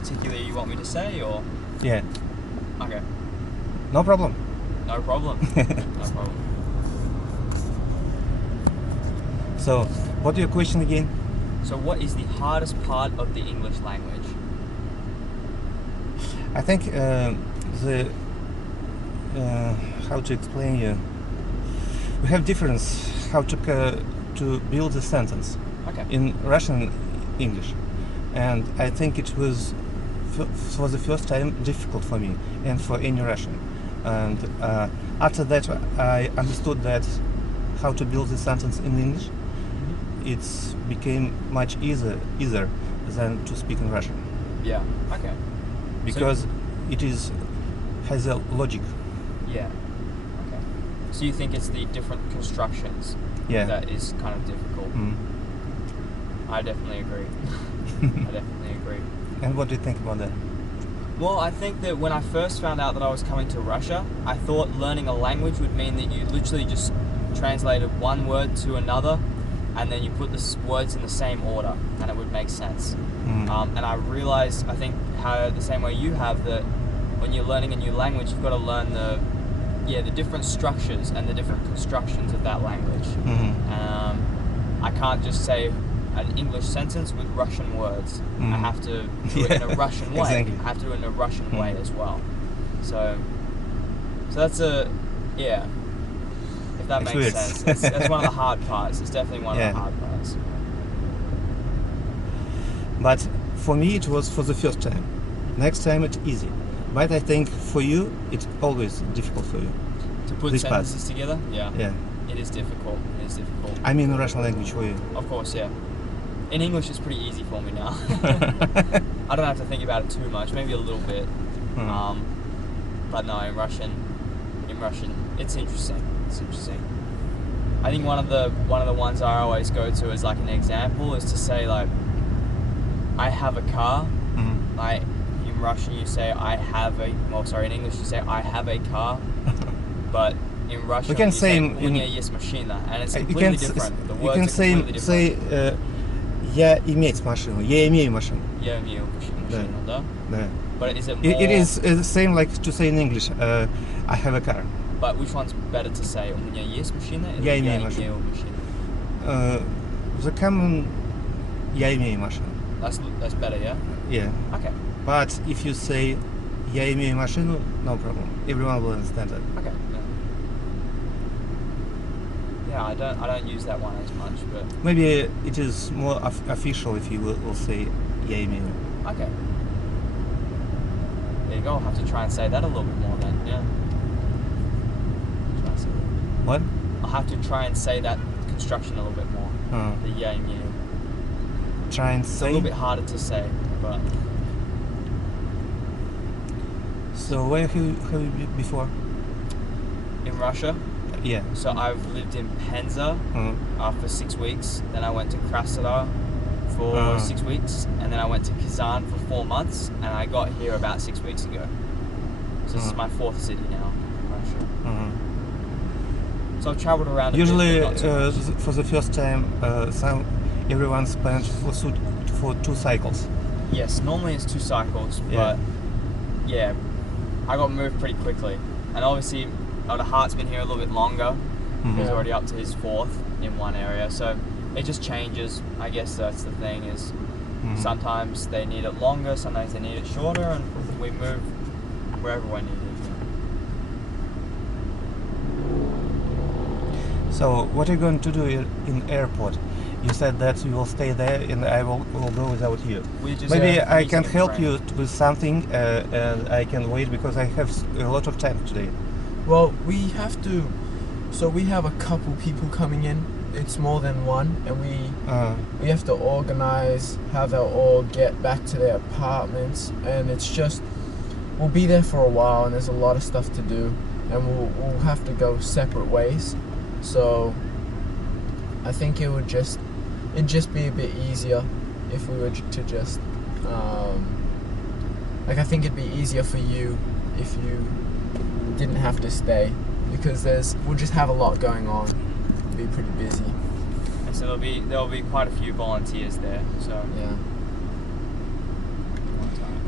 particularly you want me to say, or? Yeah. Okay. No problem. No problem. No problem. So, what your question again? So what is the hardest part of the English language? I think how to explain you. We have difference how to build a sentence Okay. in Russian English, and I think it was for the first time difficult for me and for any Russian. And after that, I understood that how to build the sentence in English. It's became much easier than to speak in Russian Yeah. Okay. because it has a logic. Yeah. Okay. So you think it's the different constructions Yeah. that is kind of difficult? Mm. I definitely agree. I definitely agree. And what do you think about that? Well, I think that when I first found out that I was coming to Russia, I thought learning a language would mean that you literally just translated one word to another, and then you put the words in the same order, and it would make sense. And I realized, I think, how the same way you have, that when you're learning a new language, you've got to learn the different structures and the different constructions of that language. I can't just say an English sentence with Russian words. I have to do it in a Russian way. Exactly. I have to do it in a Russian way as well. So that's if that It's makes weird. sense. That's one of the hard parts. It's definitely one of the hard parts. But for me, it was for the first time. Next time, it's easy. But I think for you, it's always difficult for you. To put This part. sentences together? Yeah. Yeah. It is difficult. It is difficult. I mean, Russian language for you. Of course, yeah. In English, it's pretty easy for me now. I don't have to think about it too much. Maybe a little bit. But no, in Russian, it's interesting. It's interesting. I think one of the ones I always go to as like an example is to say like, I have a car. Like in Russian you say in English you say I have a car. But in Russian We can you say say у меня есть машина, and it's you completely can different. The you words can are completely different. say я иметь машину. Я имею машину. Я имею машину, да? Да. But is it more... It is the same like to say in English. I have a car. But which one's better to say? У меня есть машина или Я имею машину. The common я имею машину. That's better, yeah? Yeah. Okay. But if you say я имею машину, no problem. Everyone will understand that. Okay. Yeah, I don't use that one as much, but Maybe it is more official if you will say я имею. okay. There you go. I'll have to try and say that a little bit more then. Yeah. Try and say that. What? I'll have to try and say that construction a little bit more. The я имею. Try and It's a say. little bit harder to say, but So where have you been before? in Russia. Yeah. So I've lived in Penza for 6 weeks. Then I went to Krasnodar for 6 weeks, and then I went to Kazan for 4 months, and I got here about 6 weeks ago. So this is my 4th city now in Russia. So I've travelled around. Usually, a bit, but not too much. for the first time, everyone spends for 2 cycles. Yes, normally it's 2 cycles, Yeah. but yeah, I got moved pretty quickly, and obviously the Hart's been here a little bit longer. He's already up to his 4th in one area, so it just changes. I guess that's the thing is sometimes they need it longer, sometimes they need it shorter, and we move wherever we're needed. So what are you going to do in airport? You said that you will stay there and I will go without you. Maybe I can help you with something and I can wait because I have a lot of time today. Well, we have to. So we have a couple people coming in. It's more than one, and we have to organize how they'll all get back to their apartments. And it's just we'll be there for a while, and there's a lot of stuff to do, and we'll have to go separate ways. So I think it'd just be a bit easier if we were to just I think it'd be easier for you if you didn't have to stay, because we'll just have a lot going on. Be pretty busy. And so there'll be quite a few volunteers there. So yeah.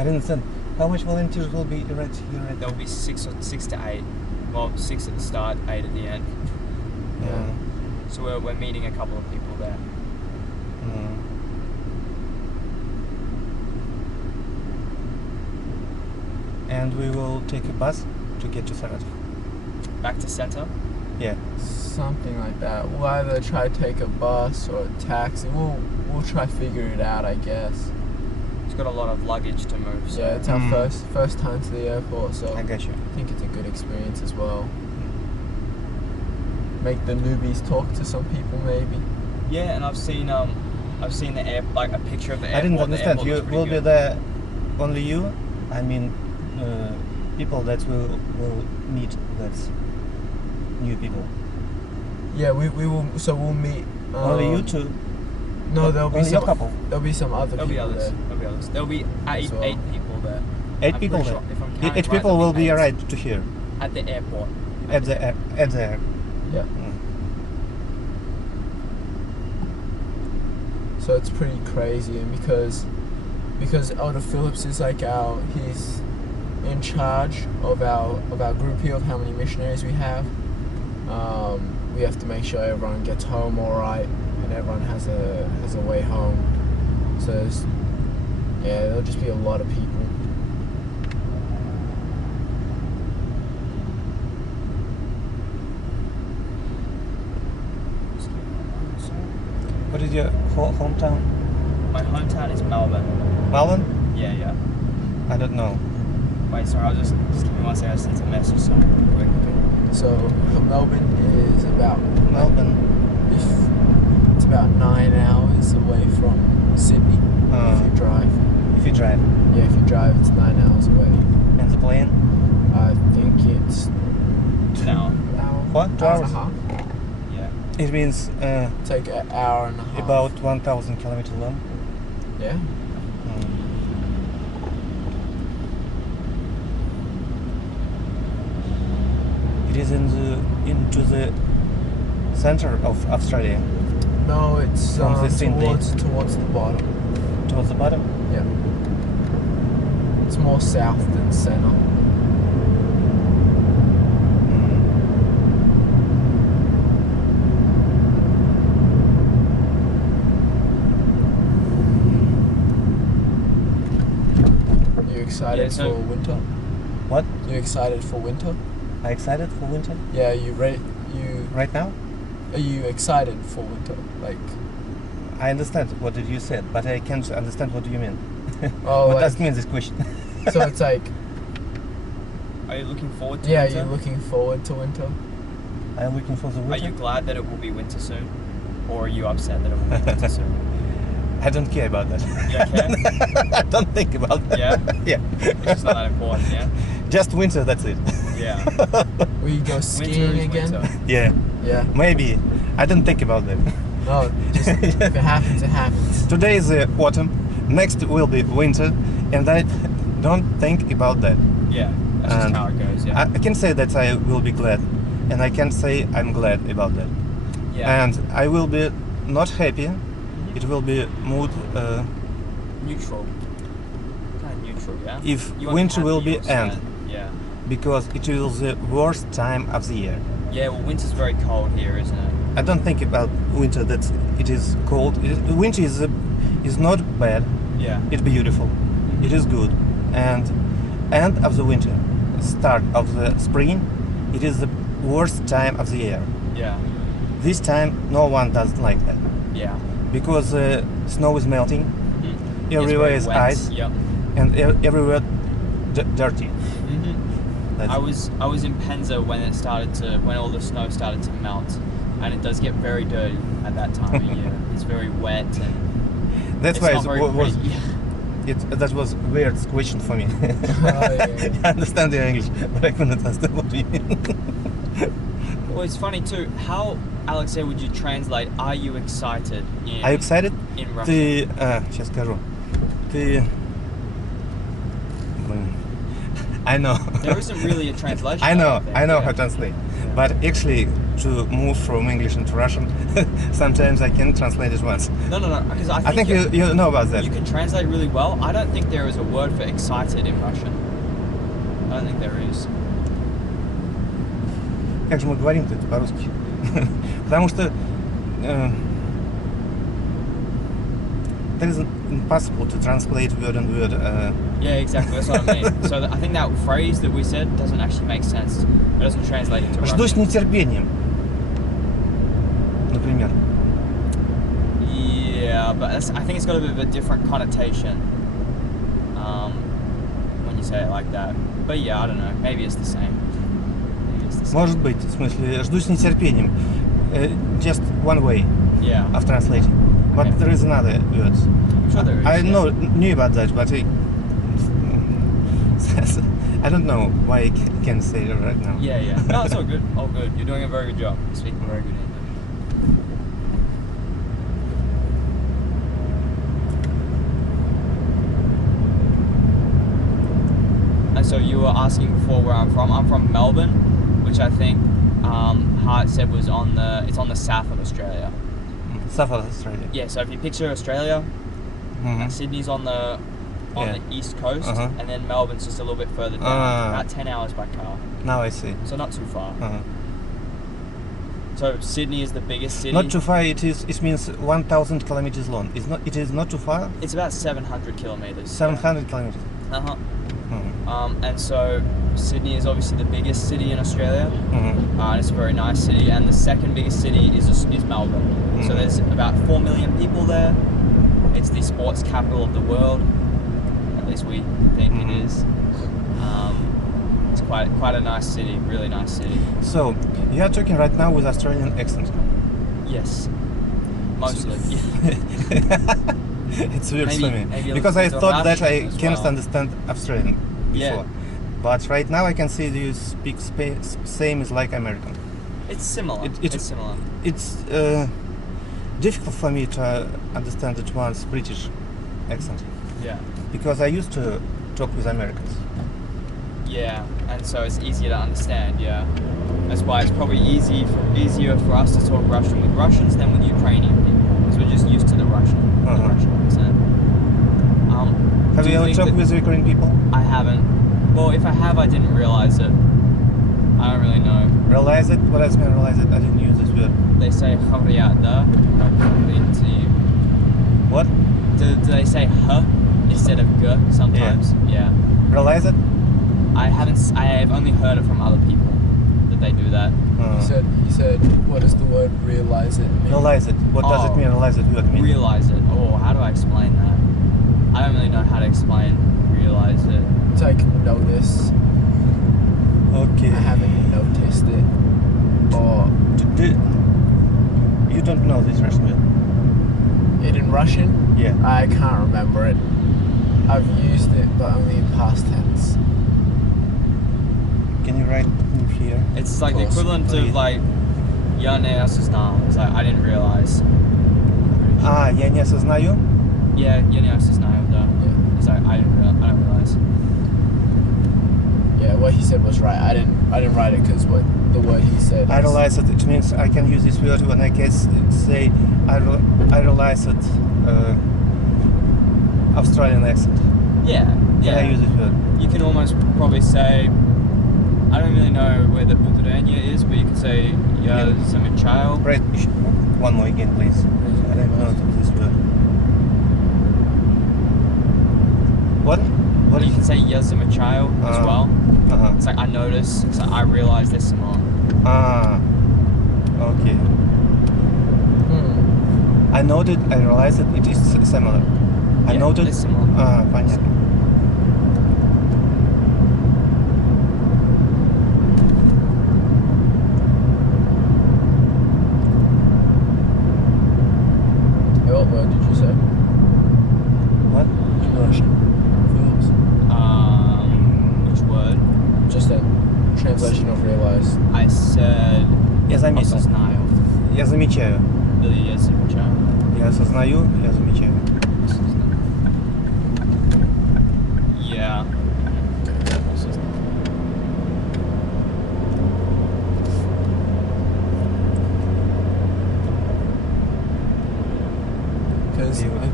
I don't understand. How much volunteers will be right here? There'll be six to eight. Well, 6 at the start, 8 at the end. Yeah. So we're meeting a couple of people there. And we will take a bus to get to Saratov. Back to center. Yeah. Something like that. We'll either try to take a bus or a taxi. We'll try to figure it out, I guess. It's got a lot of luggage to move. So. Yeah, it's our first time to the airport, so I got you. I think it's a good experience as well. Make the newbies talk to some people, maybe. Yeah, and I've seen the air, like a picture of the airport. I didn't understand. The airport You will looks be pretty there, only you? I mean, people that will meet, that's new people. Yeah, we will. So we'll meet. Only you two? No, there'll be only some. your couple. There'll be some other There'll be people others. there. There'll be others. There'll be eight So- people there. 8 I'm people pretty there. sure, if I'm counting 8 right, people there'll will be 8 arrived to here at the airport. at the air. Yeah. So it's pretty crazy, and because Elder Phillips is like he's in charge of our group here, of how many missionaries we have. We have to make sure everyone gets home all right, and everyone has a way home. So there'll just be a lot of people. What is your hometown? My hometown is Melbourne. Melbourne? Yeah. I don't know. Wait, sorry, I'll just give me one second. I sent a message, sorry, real quick. So Melbourne is about Melbourne. It's about 9 hours away from Sydney if you drive. If you drive. Yeah, if you drive, it's 9 hours away. And the plane? I think it's An hour. What? 2 hour hours? and a half. Yeah. It means Take an hour and a half. about 1,000 kilometers long. Yeah. It is into the center of Australia, No, it's From the Sydney. towards the bottom. towards the bottom. Yeah. It's more south than center. You excited Yeah, so- for winter? What? You excited for winter? Are you excited for winter Yeah, you ready? You right now? Are you excited for winter? Like, I understand what did you said, but I can't understand what do you mean. oh, What like, does mean this question? so it's like, Are you looking forward to yeah, winter? you're looking forward to winter. I'm looking for the Are winter. you glad that it will be winter soon? Or are you upset that it will be winter soon? I don't care about that. You don't care? I don't think about that. Yeah? Yeah. It's just not that important, yeah? Just winter, that's it. Yeah. Will you go skiing Winter is again? winter. Yeah, Yeah. maybe. I don't think about that. No, just if it happens, it happens. Today is autumn, next will be winter, and I don't think about that. Yeah. That's just And how it goes, yeah. I can say that I will be glad, and I can say I'm glad about that. Yeah. And I will be not happy. It will be mood Neutral. Kind of neutral, yeah? if You want winter happy will be or end, sad. Yeah. because it is the worst time of the year. Yeah, well, winter's very cold here, isn't it? I don't think about winter that it is cold. Winter is not bad. Yeah. It's beautiful. It is good. And end of the winter, start of the spring, it is the worst time of the year. Yeah. This time, no one does like that Yeah. because snow is melting, Mm-hmm. everywhere is ice, Yep. and everywhere dirty. Mm-hmm. That's- I was in Penza when all the snow started to melt, and it does get very dirty at that time of year. It's very wet and That's it's why not it very was. pretty. That was weird question for me. yeah. I understand your English, but I couldn't understand what you mean. Well, it's funny too. How, Alexei, would you translate "Are you excited" in Are you excited? in Russian? Ты, сейчас скажу. Ты, блин. I know. There isn't really a translation. I know. don't think, I know yeah. how to translate. But actually, to move from English into Russian, sometimes I can translate it once. No, because I think you know about that. You can translate really well. I don't think there is a word for excited in Russian. I don't think there is. Как же мы говорим-то это по-русски? Потому что that is impossible to translate word and word. Yeah, exactly. That's what I mean. So I think that phrase that we said doesn't actually make sense. It doesn't translate into Жду с Russian. нетерпением. Например. Yeah, but I think it's got a bit of a different connotation when you say it like that. But yeah, I don't know. Maybe it's the same. Может быть, в смысле, жду с нетерпением. Just one way Yeah. of translating. But Okay. there is another word. I'm sure there is. I yeah. knew about that, but I don't know why I can't say it right now. Yeah. No, it's all good. All good. You're doing a very good job. You're speaking very good English. And so you were asking before where I'm from. I'm from Melbourne, which I think Hart said was on the south of Australia. South of Australia. Yeah. So if you picture Australia, Mhm. Sydney's on the Yeah. east coast, Uh-huh. and then Melbourne's just a little bit further down, about 10 hours by car. Now I see. So not too far. Uh-huh. So Sydney is the biggest city. Not too far. It means 1,000 kilometers long. It is not too far. It's about 700 kilometers. 700 kilometers. Uh-huh. Mhm. And so Sydney is obviously the biggest city in Australia. Mhm. It's a very nice city, and the second biggest city is Melbourne. So Mhm. there's about 4 million people there. It's the sports capital of the world. At least we think Mhm. it is. It's quite a nice city, really nice city. So you are talking right now with Australian accent. Yes, mostly. It's weird Maybe- for me maybe a because I little thought that I Russian as can't well. understand Australian before. Yeah. But right now I can see you speak same as like American. It's similar. It's similar. It's difficult for me to understand at once British accent Yeah. because I used to talk with Americans. Yeah, and so it's easier to understand. Yeah, that's why it's probably easier for us to talk Russian with Russians than with Ukrainian people because we're just used to the Russian accent. Have do you ever think talked that- with Ukrainian people? I haven't. Well, if I have, I didn't realize it. I don't really know. Realize it? What does mean realize it? I didn't use this word. They say "khavriyada" into you. What? Do they say "h" instead of "g" sometimes? Yeah. Realize it? I haven't. I have only heard it from other people that they do that. He said, what does the word realize it mean? Realize it. What does it mean? Realize it? What mean? Realize it. Oh, how do I explain that? I don't really know how to explain realize it. It's like notice. Okay. I haven't noticed it. Or You don't know this Russian word? it in Russian? Yeah. I can't remember it. I've used it, but only in past tense. Can you write in here? It's like the Close. equivalent of like "я не осознал." It's like I didn't realize. Я не осознаю. Yeah, "я не осознаю", да. Yeah. It's like I don't realize. Yeah, what he said was right. I didn't write it because what the word he said. I realize that it means I can use this word when I can say I realize that Australian accent. Yeah, Can I use this word? You can almost probably say. I don't really know where the udarение is, but you could say "я замечаю." Right. One more again, please. I don't know this word. What? What You is can say "я замечаю" as well. Uh-huh. It's like I notice. It's like I realize there's similar. Okay. I noted, I realized that it is similar. I Yeah, noted. it's similar. Понятно. What word did you say? What? In Russian. Phillips. Which word? Just a translation of realize. I said Я заметил. осознаю. Я замечаю. Или я замечаю. Я осознаю, я замечаю. Yeah.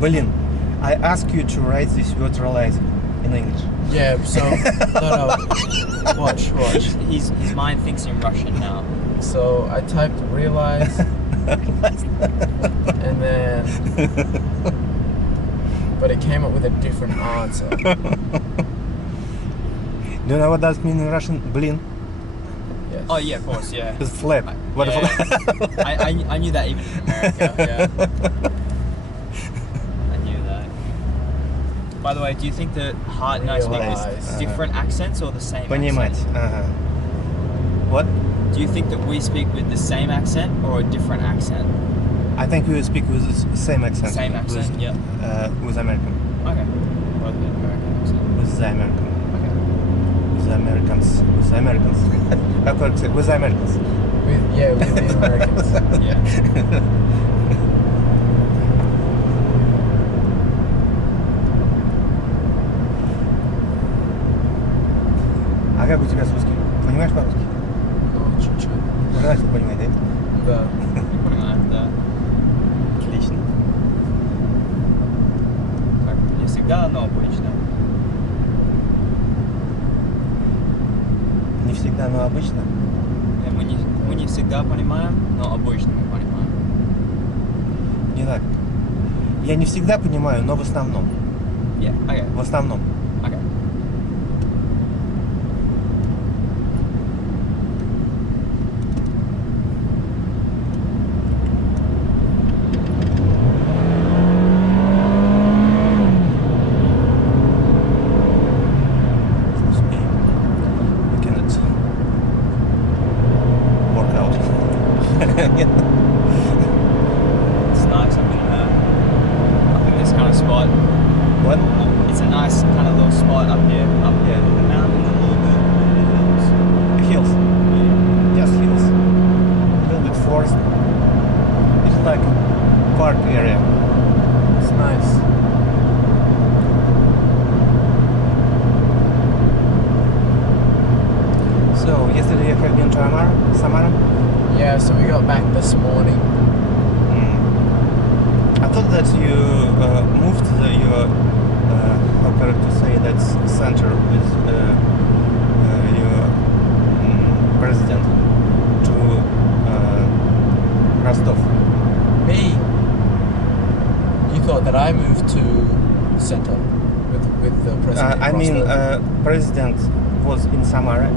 Berlin, I ask you to write this word realize in English. Yeah, so no. Watch. His mind thinks in Russian now. So I typed realize and then but it came up with a different answer. Do you know what that means in Russian? Blin? Yes. Oh yeah, of course, yeah. It's flat. What Yeah, a flat. I knew that even in America. Yeah. I knew that. By the way, do you think that hard no speak Realize. with different accents or the same Понимать. accent? What? Do you think that we speak with the same accent or a different accent? I think we speak with the same accent. Same accent, with, yeah. With American. Okay. Both with American accent. With the American. Okay. With the Americans. With the Americans. How could I say? With the Americans. With the Americans. Yeah. А как у тебя с русским? Понимаешь по-русски? Ну, чуть-чуть. Хорошо понимаешь, да? Да. Понимаю, да. Отлично. Так, не всегда, но обычно. Не всегда, но обычно. Мы не всегда понимаем, но обычно мы понимаем. Не так. Я не всегда понимаю, но в основном. Yeah, okay. В основном. Okay. We cannot work out. It's nice up in this kind of spot. What? It's a nice kind of little spot up here in the mountain, a little bit Hills. Just hills. A little bit forest. It's like park area. It's nice. So yesterday you have been to Samara? Yeah, so we got back this morning. I thought that you moved your how correct to say that center with your president to Rostov. Me? You thought that I moved to center with the president? I mean, president was in Samara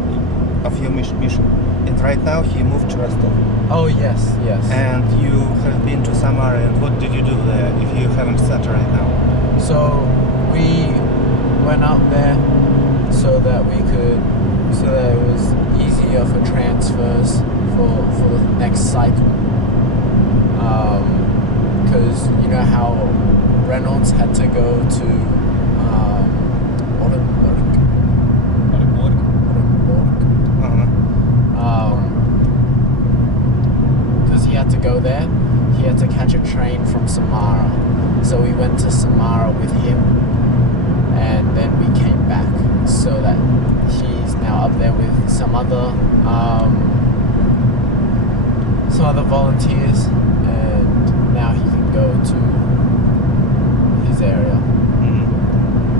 of your mission, and right now he moved to Rostov. Oh yes. And you have been to Samara, and what did you do there if you haven't said right now? So we went up there so that it was easier for transfers for the next cycle. Because you know how Reynolds had to go to Orenburg. Uh-huh. Because he had to go there, he had to catch a train from Samara. So we went to Samara with him, and then we came back. So that he's now up there with some other volunteers, and now he can go to his area.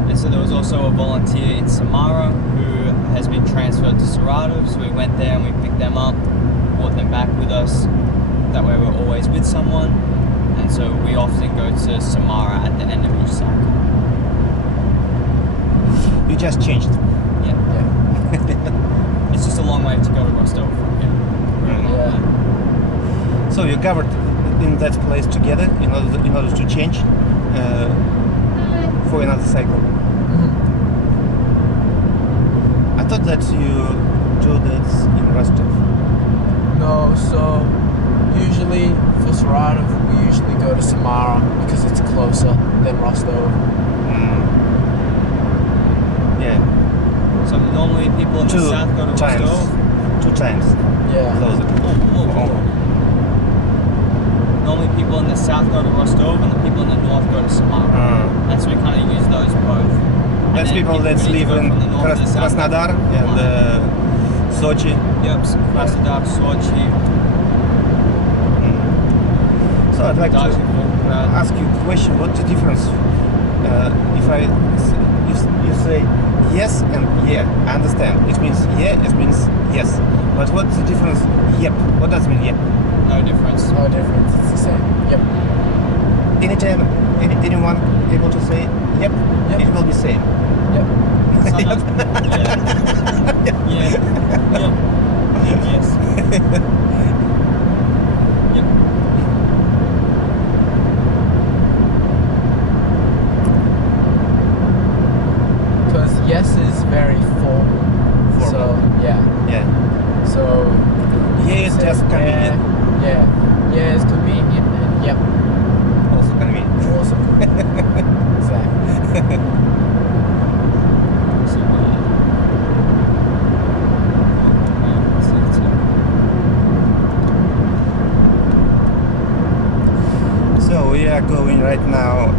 And so there was also a volunteer in Samara who has been transferred to Saratov, so we went there and we picked them up, brought them back with us. That way we're always with someone, and so we often go to Samara at the end of each cycle. You just changed. Yeah. It's just a long way to go to Rostov from here. Really long Yeah. way. So you covered in that place together in order to change for another cycle. I thought that you do that in Rostov. No, so usually for Saratov we usually go to Samara because it's closer than Rostov. Yeah. So normally people in the south go to Rostov. 2 times Yeah. closer. Normally people in the south go to Rostov and the people in the north go to Samara. And so we kind of use those both. And That's then people that who need live to go in from the north to the south go Krasnodar to and Samara. Sochi. Yep, Krasnodar, Sochi, So I'd like to Dagestan. ask you a question. What's the difference if you say yes and yeah? I understand. It means yeah. It means yes. But what's the difference? Yep. What does it mean? Yep. No difference. No difference. It's the same. Yep. Anytime anyone able to say yep, Yep. it will be same. Yep. Sometimes, yeah. Yeah. Yep. Yes. Yep. Because yes is very formal. So yeah. Yeah. So Yeah, it's say just convenient. Yeah. Yeah, it's convenient and yep. Also convenient. Also exactly. So, So we are going right now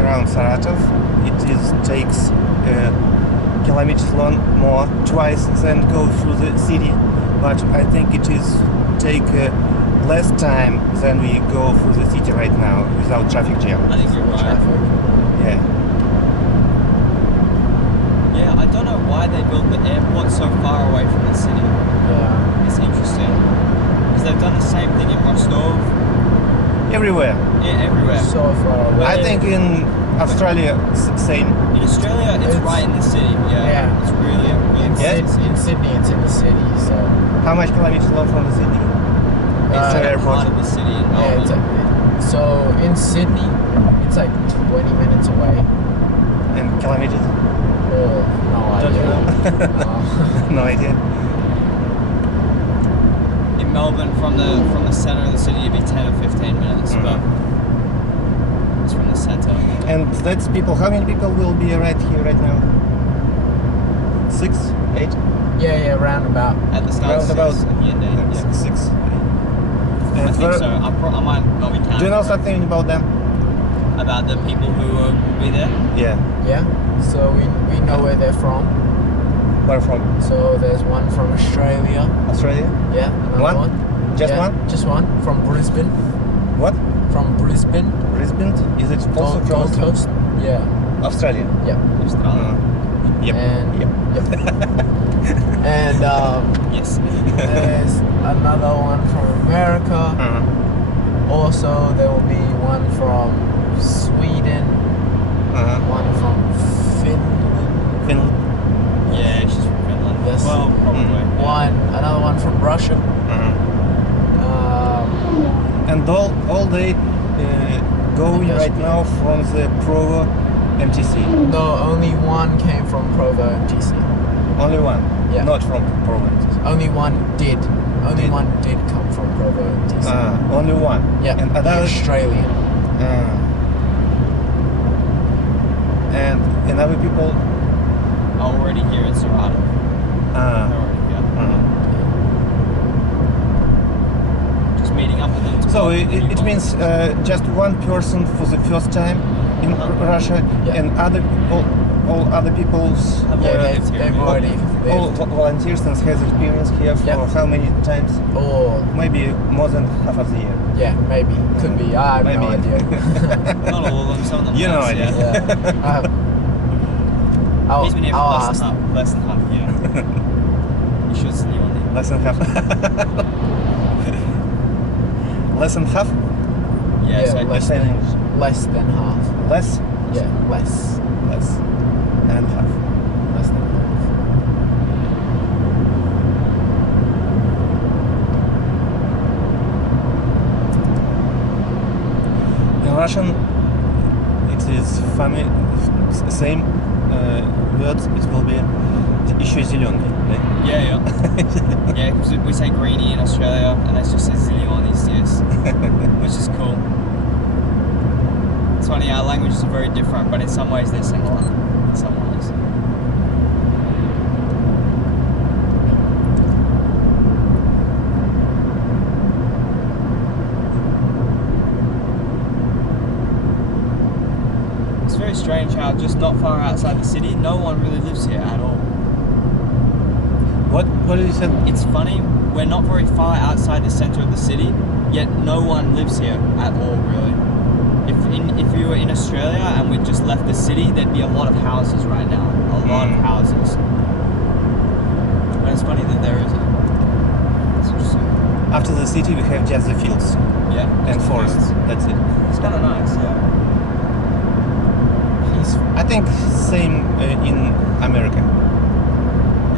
around Saratov. It takes kilometers long more, twice than go through the city. But I think it is take less time than we go through the city right now without traffic jam. I think you're right. Traffic. Yeah. Yeah, I don't know why they built the airport so far away from the city. Yeah. It's interesting. Because they've done the same thing in Rostov. Everywhere. Yeah, everywhere. So far away. I think in Australia same. In Australia, it's right in the city. Yeah. Yeah. It's really in, Yeah. in Sydney, it's in the city. So How much kilometers long from the city? It's the like airport. part of the city in yeah, it's Melbourne. so in Sydney, it's like 20 minutes away. And kilometers? Oh, no Don't you idea. know? No idea. In Melbourne, from the center of the city, it'd be 10 or 15 minutes, but it's from the center. And that's people. How many people will be right here right now? 6, 8? Yeah, roundabout. At the start, Roundabout. 6, at the end, 8. Yeah. 6. I And think so. I might not be counting. do you know something about them? About the people who will be there? Yeah. Yeah. So we know where they're from. Where from? So there's one from Australia. Australia? Yeah, another One? one. Just Yeah, one? Just one from Brisbane. What? From Brisbane. Brisbane? Is it also Gold from Coast. Yeah. Australia? Yep. Australia. Yep. And Yep. and Yes. there's another one from America. Also, there will be one from Sweden. One from Finland. Finland? Yeah, she's from Finland. Yes. Well, probably. Another one from Russia. And all they going Yes. right now from the Provo MTC. No, only one came from Provo MTC. Only one. Yeah. Not from Provo MTC. Only one did. Only Did. one did come from Provo MTC. Only one. Yeah. And the other Australian. and other people. Already here in Saratov. They're already here. Just meeting up with them. to So talk. it means just one person for the first time in Russia, Yeah. and all other people's Have Yeah, already they've, lived here. they've already. all volunteers and has experience here for Yeah. how many times? Or Maybe more than half of the year. yeah, maybe could be. I have no Maybe. idea. Not all of them, some of them. You know less, idea. Yeah, I have. He's been here for I'll less ask. than half. Less than half, yeah. You should see one day. Less than half. Less than half? Yeah, Yeah, so less Say in than English. less than half. Less? Yeah, less. Less. And half. Less than half. In Russian, it is family, same words. It will be еще зеленый. Yeah, yeah. Yeah, because we say greenie in Australia, and that's just says zilionis, yes. Which is cool. It's funny, our languages are very different, but in some ways they're similar. In some ways. It's very strange how just not far outside the city, no one really lives here at all. What did you say? It's funny, we're not very far outside the center of the city, yet no one lives here at all, really. if you were in Australia and we'd just left the city, there'd be a lot of houses right now. A lot of houses. But it's funny that there isn't. It's interesting. After the city, we have just the fields Yeah. and just forests. fields. That's it. It's kind of nice, yeah. I think same in America.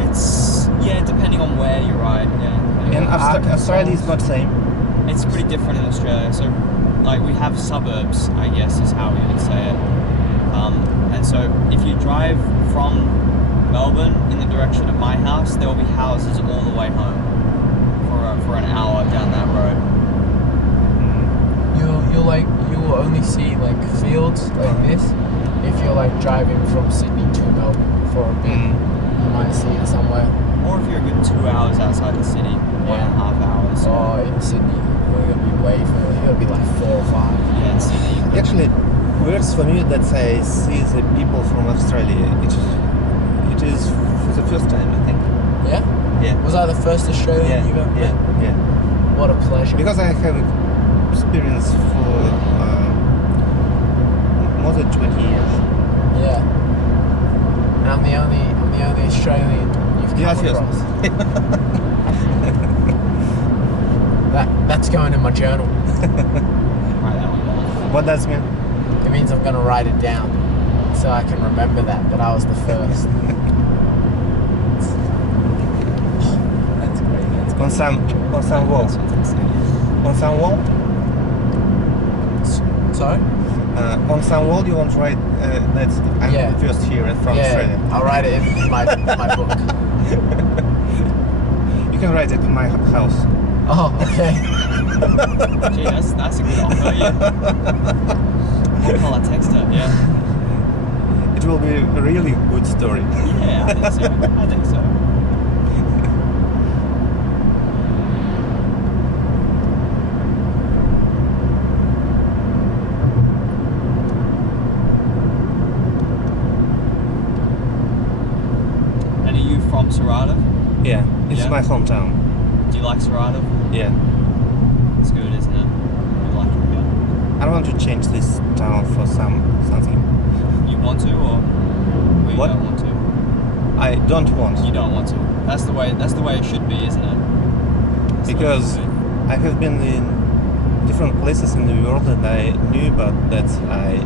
It's, yeah, depending on where you ride, yeah. And Australia is not same. It's pretty different in Australia. So, like, we have suburbs, I guess, is how we would say it. And so, if you drive from Melbourne in the direction of my house, there will be houses all the way home for an hour down that road. You will only see like fields like this if you're like driving from Sydney to Melbourne for a bit. You might see it somewhere. Or if you're a good 2 hours outside the city, 1.5 hours. Or in Sydney, it'll be way further. It'll be like 4 or 5. Yeah, in Sydney. Actually, works for me that I see the people from Australia. It is for the first time, I think. Yeah? Yeah. Was I the first Australian you've ever met? Yeah. What a pleasure. Because I have experience for more than 20 years. Yeah. And I'm the only Australian you've come Yes. across. That's going in my journal. Write that one down. What does mean? It means I'm gonna write it down so I can remember that I was the first. That's great. That's On some wall. That's fantastic. On some wall? Sorry? On some wall you want to write that I'm Yeah. first here from Australia. I'll write it in my book. You can write it in my house. Oh, okay. Gee, that's a good offer, yeah. What call I text her, yeah. It will be a really good story. Yeah, I think so. I think so. And are you from Saratov? Yeah, it's Yeah? my hometown. Do you like Saratov? Yeah. It's good, isn't it? You like it, yeah. I want to change this town for something. You want to, or you What? don't want to? I don't want. You don't want to. That's the way it should be, isn't it? That's the way it Because should be. I have been in different places in the world and I knew about that I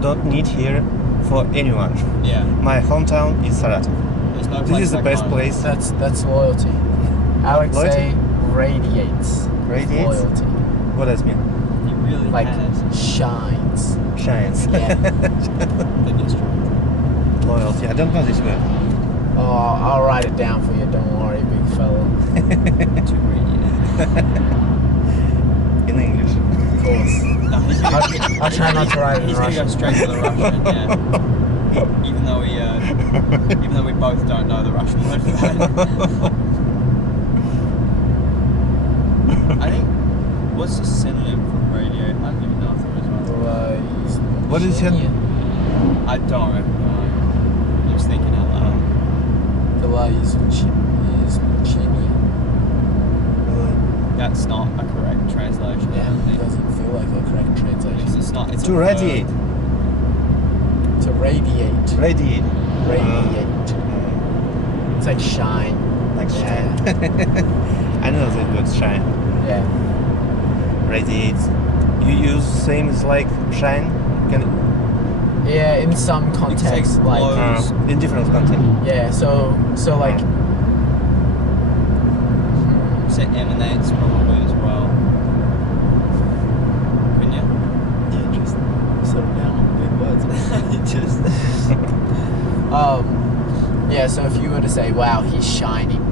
don't need here for anyone. Yeah. My hometown is Saratov. There's no place This is the like best home. place. That's loyalty. Alexei radiates Radiates? loyalty. What does it mean? He really Like has shines. Shines. Yeah. the district. Loyalty. I don't know this word. Oh, I'll write it down for you. Don't worry, big fella. To radiate. In English. Of course. No, he's gonna, I'll try not to write it in he's gonna go Russian. straight to the Russian, yeah. Even though we both don't know the Russian word for that. I think what's the synonym for radiate? I don't even know if there is one. What is it? I don't know. I'm just thinking out loud. That's not a correct translation. I Yeah, don't it think. doesn't feel like a correct translation. It's not. It's To a verb. radiate. To radiate. Radiate. Radiate. It's like shine. Like Yeah. shine. I know the word shine. Yeah. Radiate. You use same as like shine? Can Yeah, in some say contexts, like glow. in different context. yeah. So like Say emanates probably as well. Couldn't you? yeah, just settle down on the big words. Just Yeah. So if you were to say, "Wow, he's shining,"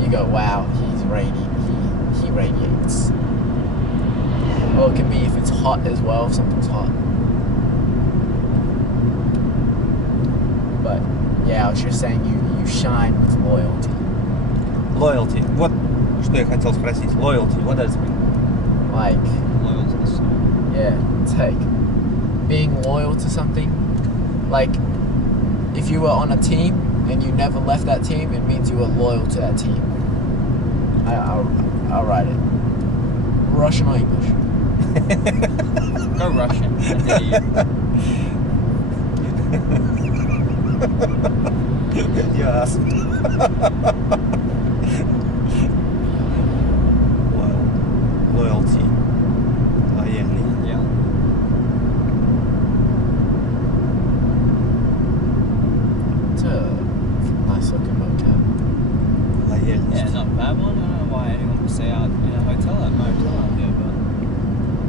you go, "Wow, he's radiant. He radiates." Or it can be if it's hot as well. If something's hot. But yeah, I was just saying you shine with loyalty. Loyalty. Вот что я хотел спросить. Loyalty. What does it mean? Like loyal to the soul. yeah, it's like being loyal to something. Like if you were on a team and you never left that team, it means you were loyal to that team. I'll write it. Russian or English? Go Russian. I dare you. Yes. Loyalty. Loyalty. Yeah. It's a nice looking motel. Loyalty. Yeah, not a bad one. I don't know why anyone would stay out in a motel out here, but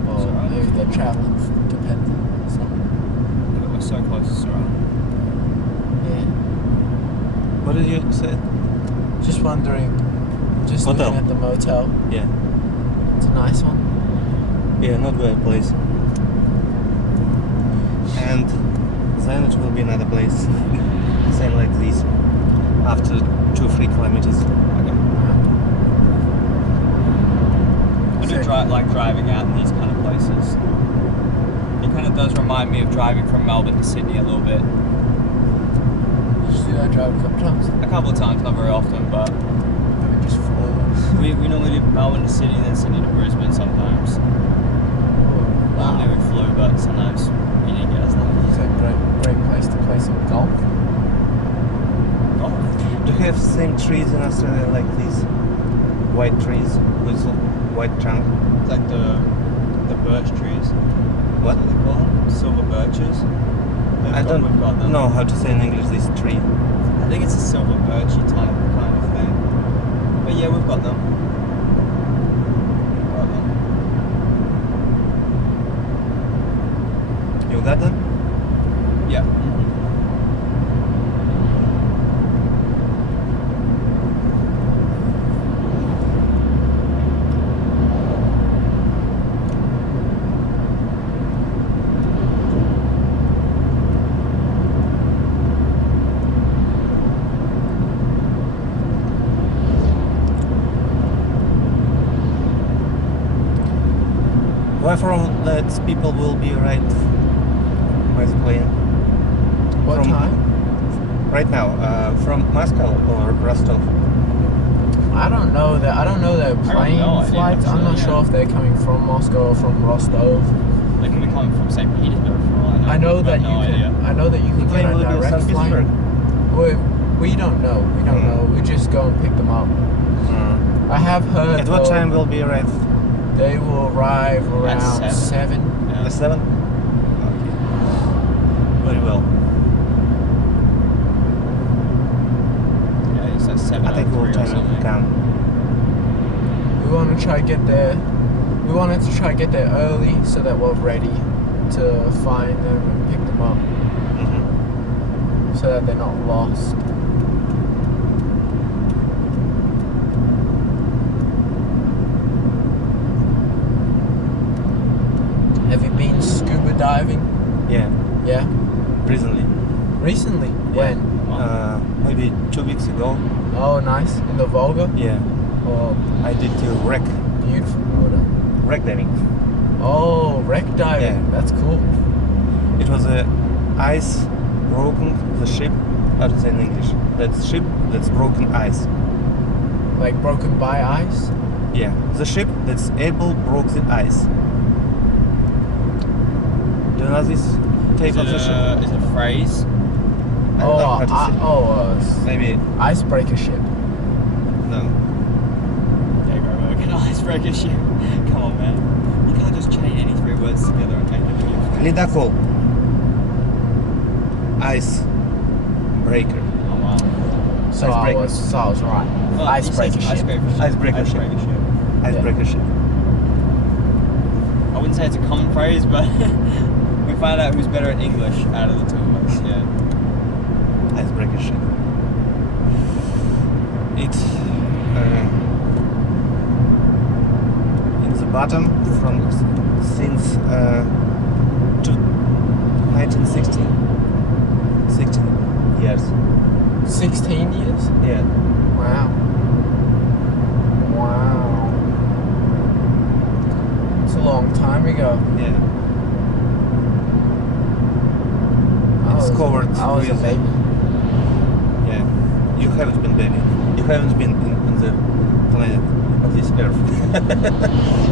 Well, alright. maybe they're traveling dependent or something. we're so close. It's alright. Yeah. What did you say? Just wondering. Just Motel. looking at the motel. Yeah. It's a nice one. Yeah, not bad place. And then it will be another place. Same like this. After 2-3 kilometers. Okay. I do like driving out in these kind of places. It kind of does remind me of driving from Melbourne to Sydney a little bit. Did I drive a couple times? A couple of times, not very often, but Maybe just flew. we normally do Melbourne to Sydney, then Sydney to Brisbane sometimes. Normally we flew, but sometimes you didn't get us there. It's a great place to play some golf. Oh, Do you have same trees in Australia like these white trees with white trunk? it's like the birch trees. What? What do they call them? Silver birches. I don't We've got them. know how to say in English this tree. I think it's a silver birchy type kind of thing. But yeah, we've got them. We've got them. You got them? Yeah. Why from that people will be right by the plane? What From- time? Right now, from Moscow or Rostov? I don't know that. I don't know their plane no idea, flights. I'm not actually, sure yeah. if they're coming from Moscow or from Rostov. They could be coming from St. Petersburg for all I know. I know I've that no you can. idea. I know that you can The get plane a will be in direct St. flight. Petersburg. We don't know. We don't know. We just go and pick them up. I have heard. At what though, time will be arrived? They will arrive around 7. Yeah. The 7? Okay. Very well. Yeah, it's at 7 I think we'll or time something. to come. We want to try to get there. We wanted to try to get there early so that we're ready to find them and pick them up, so that they're not lost. Have you been scuba diving? Yeah, Yeah. recently. Recently? When? Maybe 2 weeks ago. Oh, nice. In the Volga? Yeah, Oh, I did wreck beautiful water. diving. Oh, wreck diving. Yeah. That's cool. It was a ice broken the ship. How to say in English? That's ship that's broken ice. Like broken by ice? Yeah, the ship that's able broke the ice. Do you know this type of the ship? Is it a phrase? I don't know how to say. Maybe icebreaker ship. no. There you go, like an icebreaker ship. Come on, man. You can't just chain any 3 words together and make it be a phrase. Ледокол. Ice breaker. Oh, wow. So I Icebreaker. was right. Well, Icebreaker it says ship. Icebreaker ship. Icebreaker ship. I wouldn't say it's a common phrase, but we find out who's better at English out of the two of us. Yeah. Icebreaker ship. It in the bottom from since to 1960. 16 years. 16 years? Yeah. Wow. Wow. It's a long time ago. Yeah. I It's covered I was a with- baby. Yeah. You haven't been baby. You haven't been in the planet of this earth.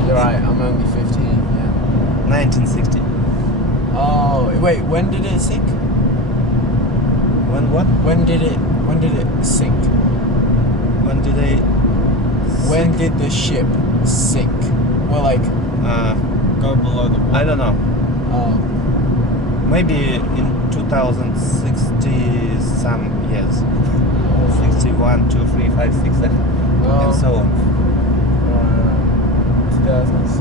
You're right, I'm only 15, yeah. 1960. Oh, wait, when did it sink? When what? When did it sink? When did they? When did the ship sink? Well, like, Go below the water. I don't know. oh, Maybe in 2060 some years. 61, 2, 3, 5, 6, 7, and so on. 2006.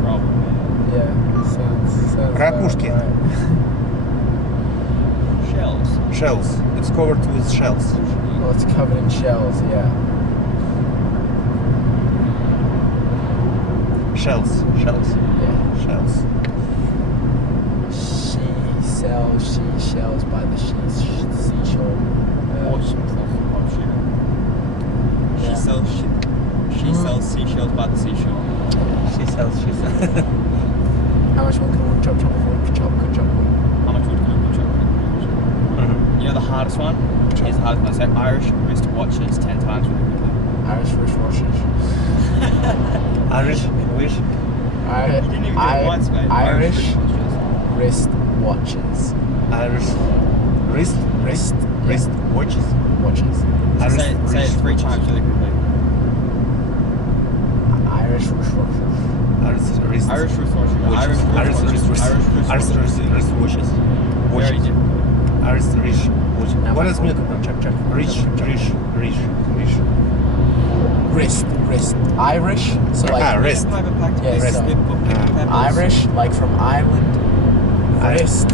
Probably. Yeah, sounds Ракушки. about right. Shells. Shells. It's covered with shells. Well, it's covered in shells, yeah. Shells. Yeah. Shells. She sells seashells by the seashore. She Yeah. sells she sells seashells by the seashore. She sells. How much more can we chop? How much would you chop? Mhm. You know the hardest one? Here's the hardest one. So Irish wrist watches 10 times really quickly. Irish wristwatches. Irish wish. You didn't even get it once, mate. Irish wrist watches. wrist watches. Irish wrist watches. Watches. So Irish say it wrist 3 watches. times really quickly. Irish wristwatches. Irish wrist. Irish wrist watches. Watches. Irish wrist watches. Irish wrist Irish watches. wrist watches. We already did. Irish rich watches. Now What my is phone mean? could check. Rich. Wrist. Irish. So like wrist. Yeah, Wrist. so Irish, like from Ireland. Wrist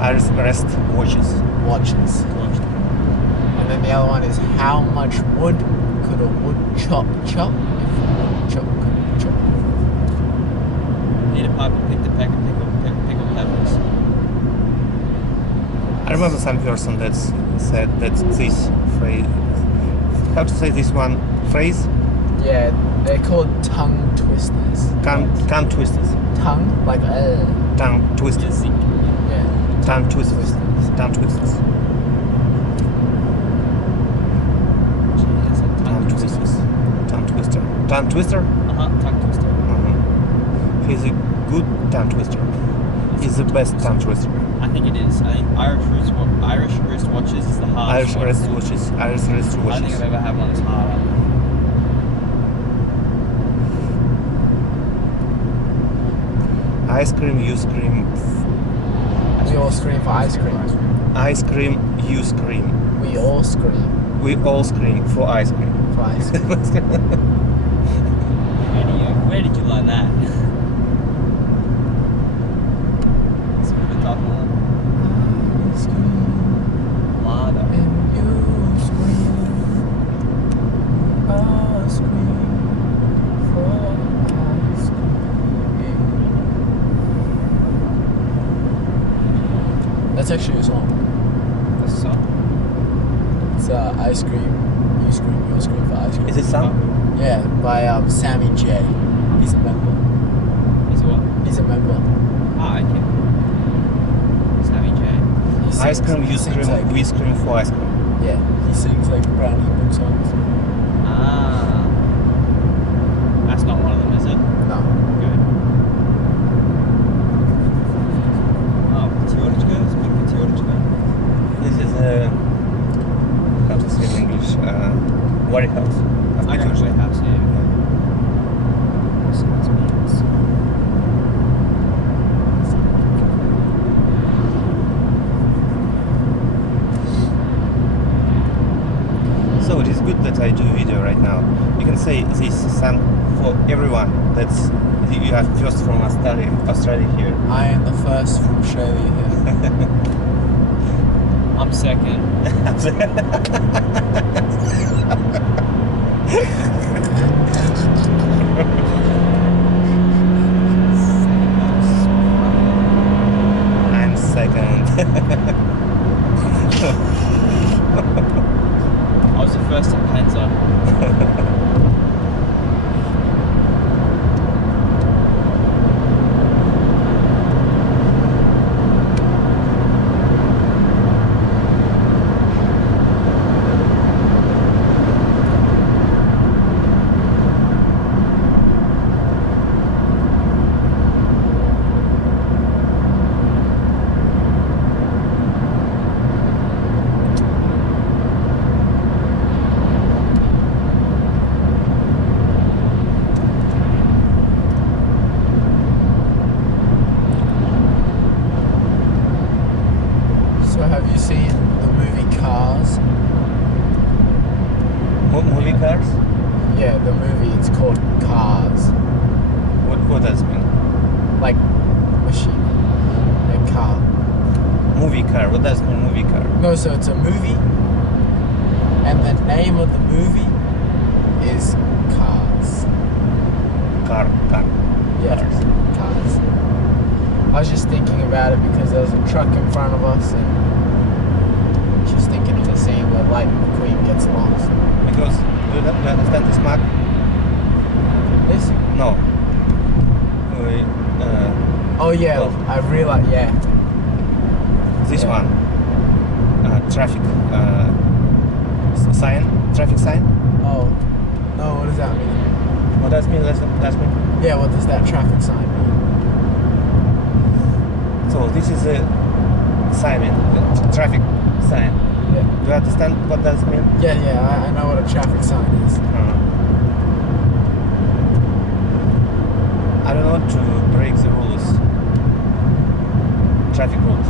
Irish wrist watches. watches. And then the other one is how much wood could a wood chop? If a wood chop could chop. Peter Piper picked a peck of pickled peppers. I remember some person that said that this phrase. How to say this one phrase? Yeah, they're called tongue twisters. Tongue twisters. Tongue, like Tongue twisters. yeah. Tongue twisters. Tongue twisters. Tongue twisters. Tongue twister. Tongue twister? Tongue twister. He's a good tongue twister. He's the best tongue twister. I think it is. I think Irish wrist watches is the hardest Irish one. wrist watches. Irish wrist I don't think watches. I've ever had one that's harder. Ice cream, you scream. We all scream for ice cream. Ice cream, you scream. We all scream We all scream for ice cream. for ice cream. Where did you learn that? It's a bit of a tough one. I scream Lada. and you scream. I scream for ice cream. That's actually a song. That's a song. It's ice cream. You scream. You all scream for ice cream. Is it some? Yeah, by Sammy J. He's a member. Is it what? He's a member. Okay. Sammy J. He sings- Ice cream, he you sings scream, like- we scream for ice cream. Yeah, he sings like Brownie Book songs. Ah. That's not one of them, is it? No. Good. Oh, Pyateoritchka? Speak Pyateoritchka? This is how to say in English, warehouse. I got a warehouse, yeah. So this means. So it is good that I do video right now. You can say this song for everyone. That's you are first from Australia here. I am the first from Australia here. I'm second. I'm second. I was the first in Penza. So have you seen the movie Cars? Movie cars? Yeah, the movie. It's called Cars. What does it mean? Like machine. Like car. Movie car. What does it mean, movie car? No, so it's a movie, and the name of the movie is Cars. Car. Yeah, Cars. I was just thinking about it because there was a truck in front of us, and just thinking of the scene where Lightning McQueen gets lost. Because do you understand this mark? This? No. Oh yeah, Well. I realized. Yeah. This Yeah. one. Traffic sign. Traffic sign. Oh. No, what does that mean? What does it mean? Does mean? Yeah, what does that traffic sign mean? So this is a sign, traffic sign. Yeah. Do you understand what does it mean? Yeah, I know what a traffic sign is. I don't want to break the rules. Traffic rules.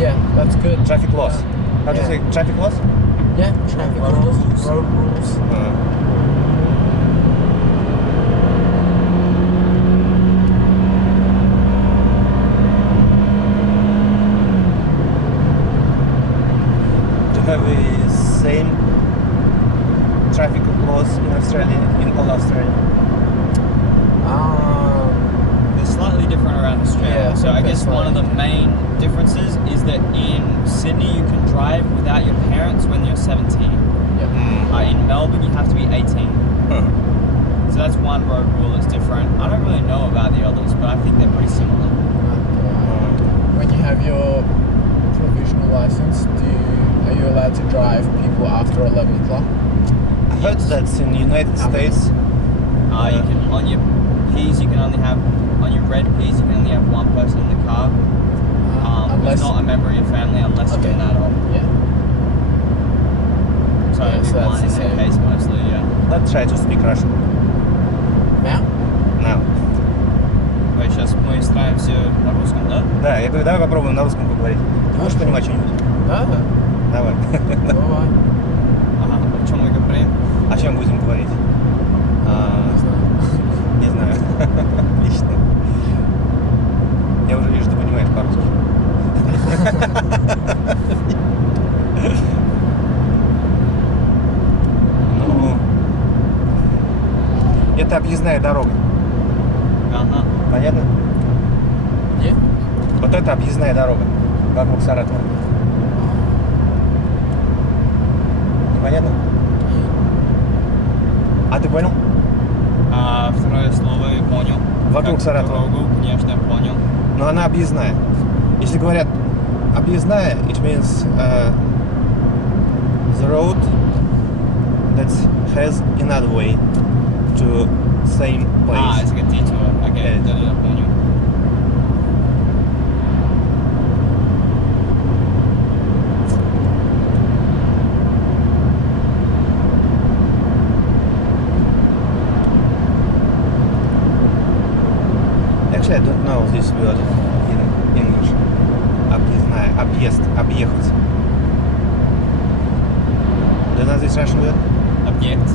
Yeah, that's good. Traffic laws. How do you Yeah. say traffic laws? Yeah, traffic Road rules. rules. Road rules. Do you have the same traffic laws in Australia, in all Australia? They're slightly different around Australia. Yeah, I so think I they're guess one of the slightly main differences is that in Sydney you can drive without your parents when you're 17. Yeah. In Melbourne you have to be 18. So that's one road rule that's different. I don't really know about the others, but I think they're pretty similar. When you have your provisional license, are you allowed to drive people after 11 o'clock? I heard that in the United How many? States. You can on your P's you can only have on your red P's you can only have one person in the car. Unless Who's not a member of your family unless Okay. you're an adult. yeah. So Yeah, it'd be so that's one the in that same. case mostly, yeah. Let's try to speak Russian Now? now. Сейчас мы стараемся на русском, да? Да, я говорю, давай попробуем на русском поговорить. Ты можешь понимать что-нибудь? Да. Давай. Давай. Ага, о чем мы говорим? О чем будем говорить? Не знаю. Не знаю. Отлично. Я уже вижу, ты понимаешь по-русски. Ну, это объездная дорога. Ага. Понятно? Нет? Вот это объездная дорога вокруг Саратова. Непонятно? А ты понял? Второе слово я понял. Вокруг Как Саратова. Дорогу, конечно, я понял. Но она объездная. Если говорят объездная, it means the road that has another way to same place. it's like a detour. Окей, Yeah. да, понял. Actually, I don't know this word in English. Объездная, объезд, объехать. Do you know this Russian word? Объект.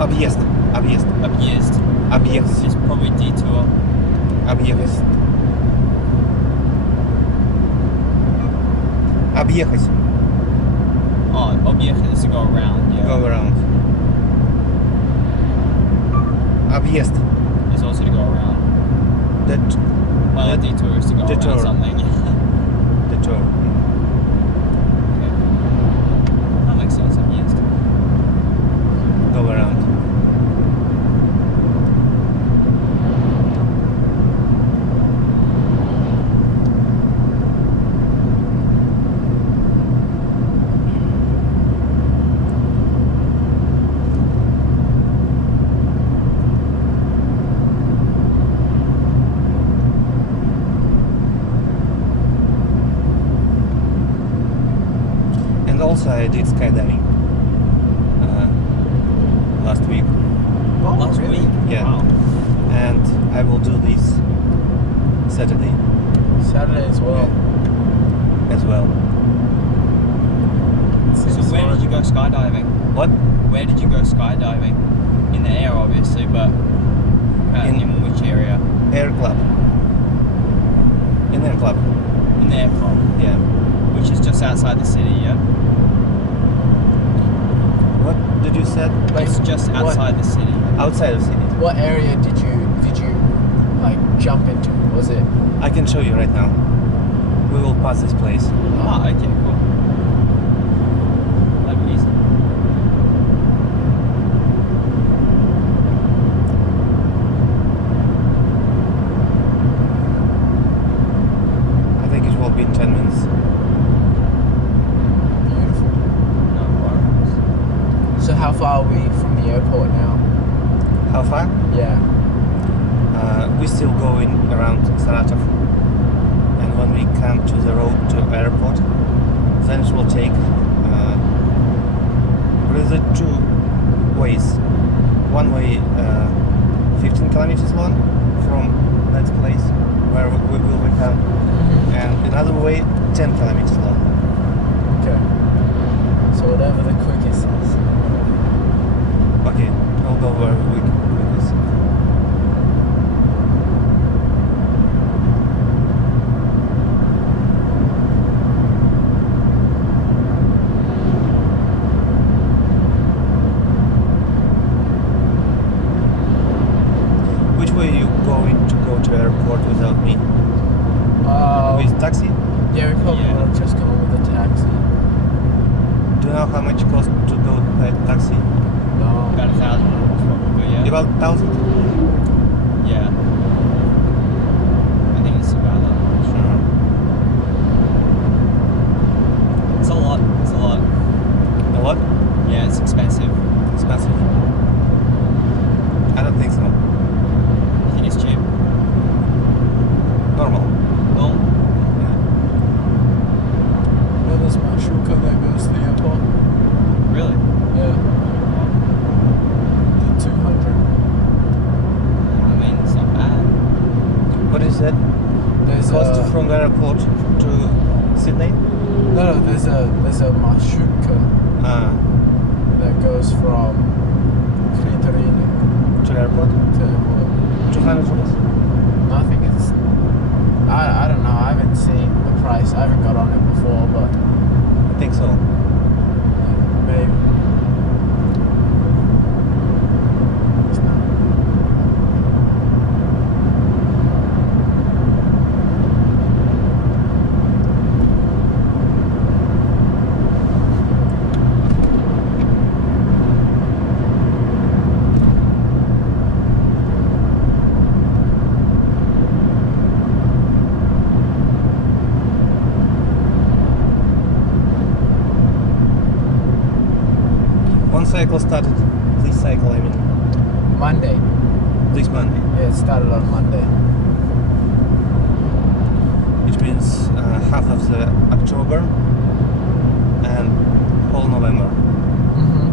Объезд, объезд, Объезд. объехать, It's probably detour. объехать. Объехать, Объехать is to go around, yeah. go around. Объезд, It's also to go around. that, Well, a detour is to go Detour. around something. detour. Okay. That makes sense, объезд. Go around. And also I did skydiving last week. Oh, Last really? week? Yeah. Wow. And I will do this Saturday Saturday as well. as well. you go skydiving? What? Where did you go skydiving? In the air, obviously, but in which area? Air Club. In Air Club. In the airport, Yeah. which is just outside the city, yeah? What did you say? It's just outside the city. Outside of city. What area did you like jump into? Was it? I can show you right now. We will pass this place. Ah, okay, cool. That'd be easy. I think it will be in 10 minutes. Beautiful. No worries. So how far are we from the airport now? How far? Yeah. We're still going around Saratov. And when we come to the road to airport, then it will take there is two ways. One way 15 kilometers long from that place where we will become, and another way 10 kilometers long. Okay. So whatever the quickest is. Okay, we'll go where we can. Which way are you going to go to airport without me? With taxi? Yeah, we probably Yeah. will just go with a taxi. Do you know how much it costs to go by taxi? No. About 1,000 probably, yeah? About 1,000? Yeah. I think it's about that much. Sure. It's a lot. It's a lot. A lot? Yeah, it's expensive. Expensive? I don't think so. You think it's cheap? Normal. Well, Yeah. No, there's Marshruka that goes to the airport. really? Yeah. The 200. I mean, it's not bad. What is that? There's Cost a from the airport to Sydney? no. There's a Marshruka that goes from Kriterini To the airport? to the airport. 200 rubles? No, I think it's. I don't know. I haven't seen the price. I haven't got on it before, but I think so. maybe. It's not. One cycle started. This cycle, I mean. Monday. This Monday. Yeah, it started on Monday. Which means half of the October and whole November. Mm-hmm.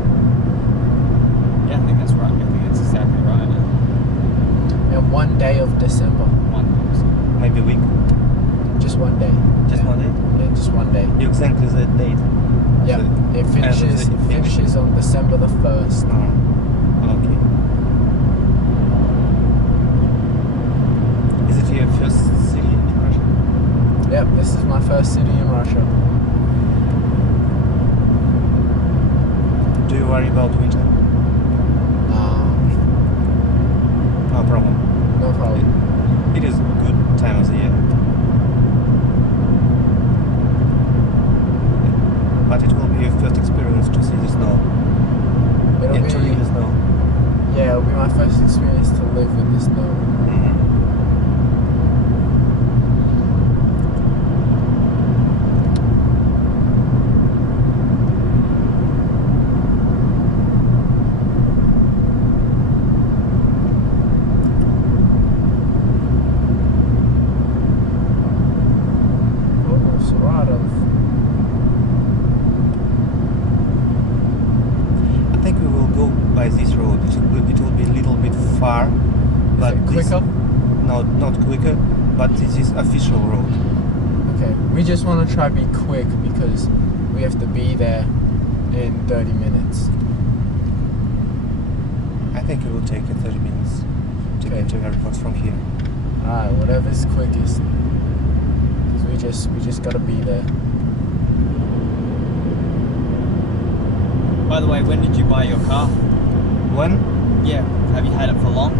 Yeah, I think that's right. I think that's exactly right. And one day of December. One. Maybe a week. Just one day. Just one day. Yeah, just one day. You exactly the date. Yeah. The It end of finishes. the- It finishes on December the 1st. Okay. Is it your first city in Russia? Yep. This is my first city in Russia. Do you worry about winter? No problem. No problem. It is good time of the year. But it will be your first experience to see the snow. It'll And to live in the snow. Yeah, it'll be my first experience to live with the snow. Saratov. I think we will go by this road. It will be a little bit far, but Is it quicker? No, not quicker, but this is official road. Okay, we just want to try be quick because we have to be there in 30 minutes. I think it will take 30 minutes to Okay. get to airport from here. Alright, whatever's quickest. Because we just gotta be there. By the way, when did you buy your car? When? Yeah. Have you had it for long?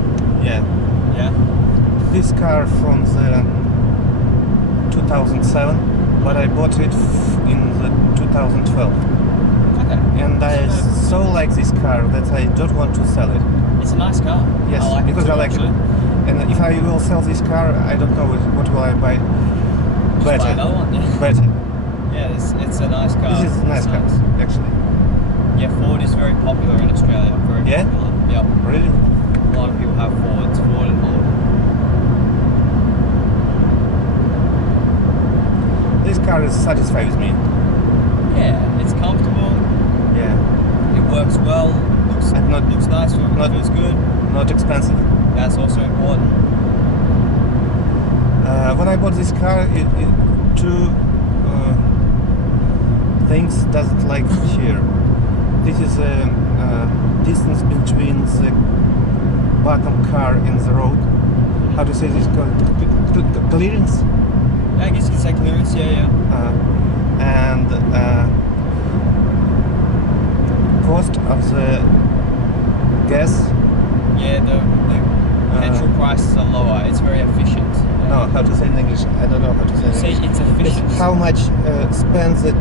Yeah. Yeah. This car from the 2007, but I bought it in the 2012. Okay. And I so like this car that I don't want to sell it. It's a nice car. Yes, I like because it too, I like actually. it. And if I will sell this car, I don't know what will I buy. Just buy another one. Yeah. Better. Yeah, it's a nice car. This is a nice It's car, actually. Yeah, Ford is very popular in Australia. Very Yeah? popular. Yep. Really? A lot of people have Fords. Ford and Ford. This car is satisfies me. Yeah, it's comfortable. Yeah. It works well. Looks And looks nice. Feels good. not expensive. That's also important. When I bought this car, two things doesn't like here. This is a distance between the bottom car and the road. How to say this? Clearance. Yeah, I guess you could say clearance. Yeah. And cost of the gas. Yeah, the petrol prices are lower. It's very efficient. No, how to say in English? I don't know how to say in Say English. it's efficient. How much spends the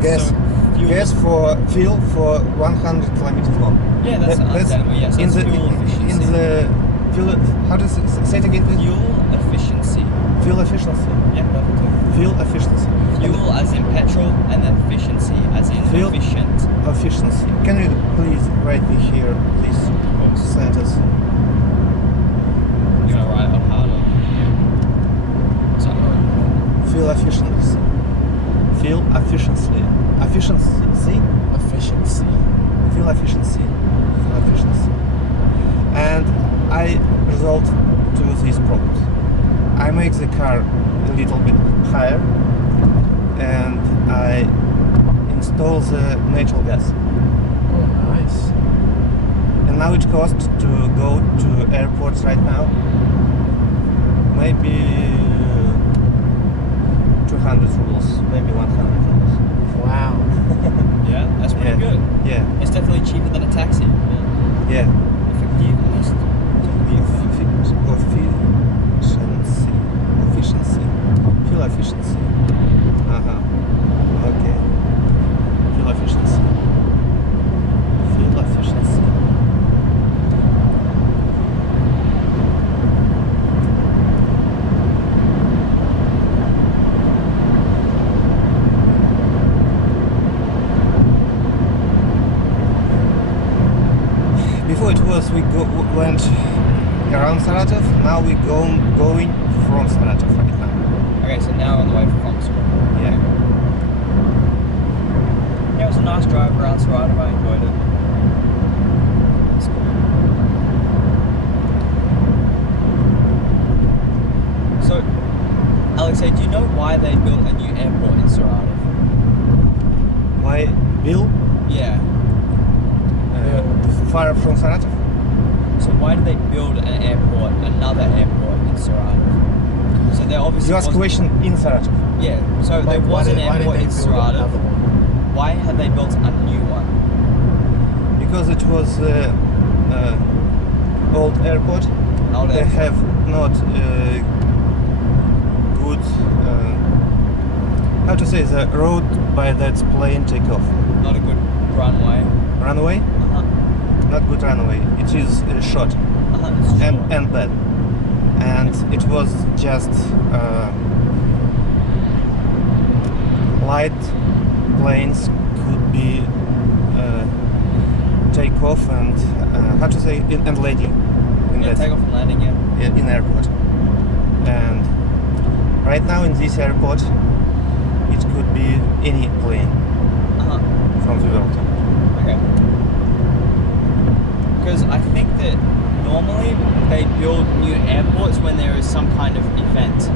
gas So, fuel. gas for fuel for 100 kilometers long? Yeah, that's understandable. Yes, in that's the fuel efficiency. in the fuel. How to say it again? Please? Fuel efficiency. Fuel efficiency. Yeah, perfectly. Fuel efficiency. Fuel as in petrol, and then efficiency as in Fuel- efficient. Efficiency. Can you please write me here, please? Of course. Sentence. You're gonna write it up harder. Sorry. Fuel efficiency. Fuel efficiency. Efficiency. Efficiency. Fuel efficiency. Fuel efficiency. And I result to these problems. I make the car a little bit higher, and I install the natural gas. Oh, nice. And now it costs to go to airports right now maybe 200 rubles, maybe 100 rubles. Wow. Yeah, that's pretty good. Yeah, It's definitely cheaper than a taxi. yeah. Effectiveness. Efficiency. Fuel efficiency. Okay. Fuel efficiency. Fuel efficiency. Before it was went around Saratov. Now we going from Saratov right now. Okay, so now we're on the way from Saratov. Yeah. Yeah, it was a nice drive around Saratov. I enjoyed it. It's cool. So, Alexei, do you know why they built a new airport in Saratov? Why Bill? Yeah. Far from Saratov? So why did they build an airport, another airport in Saratov? So there obviously You ask wasn't- question in Saratov. Yeah. So there Like, was an why did airport they in build Saratov. another one? Why had they built a new one? Because it was old airport. Old They airport. have not good how to say the road by that plane take off. Not a good runway. Runway? Uh-huh. Not good runway. It is short It's short. and bad. And it was just light planes could be take off and how to say and landing in Yeah, that takeoff and landing, yeah. in airport. And right now in this airport it could be any plane Uh-huh. from the world. Okay. Because I think that normally they build new airports when there is some kind of event.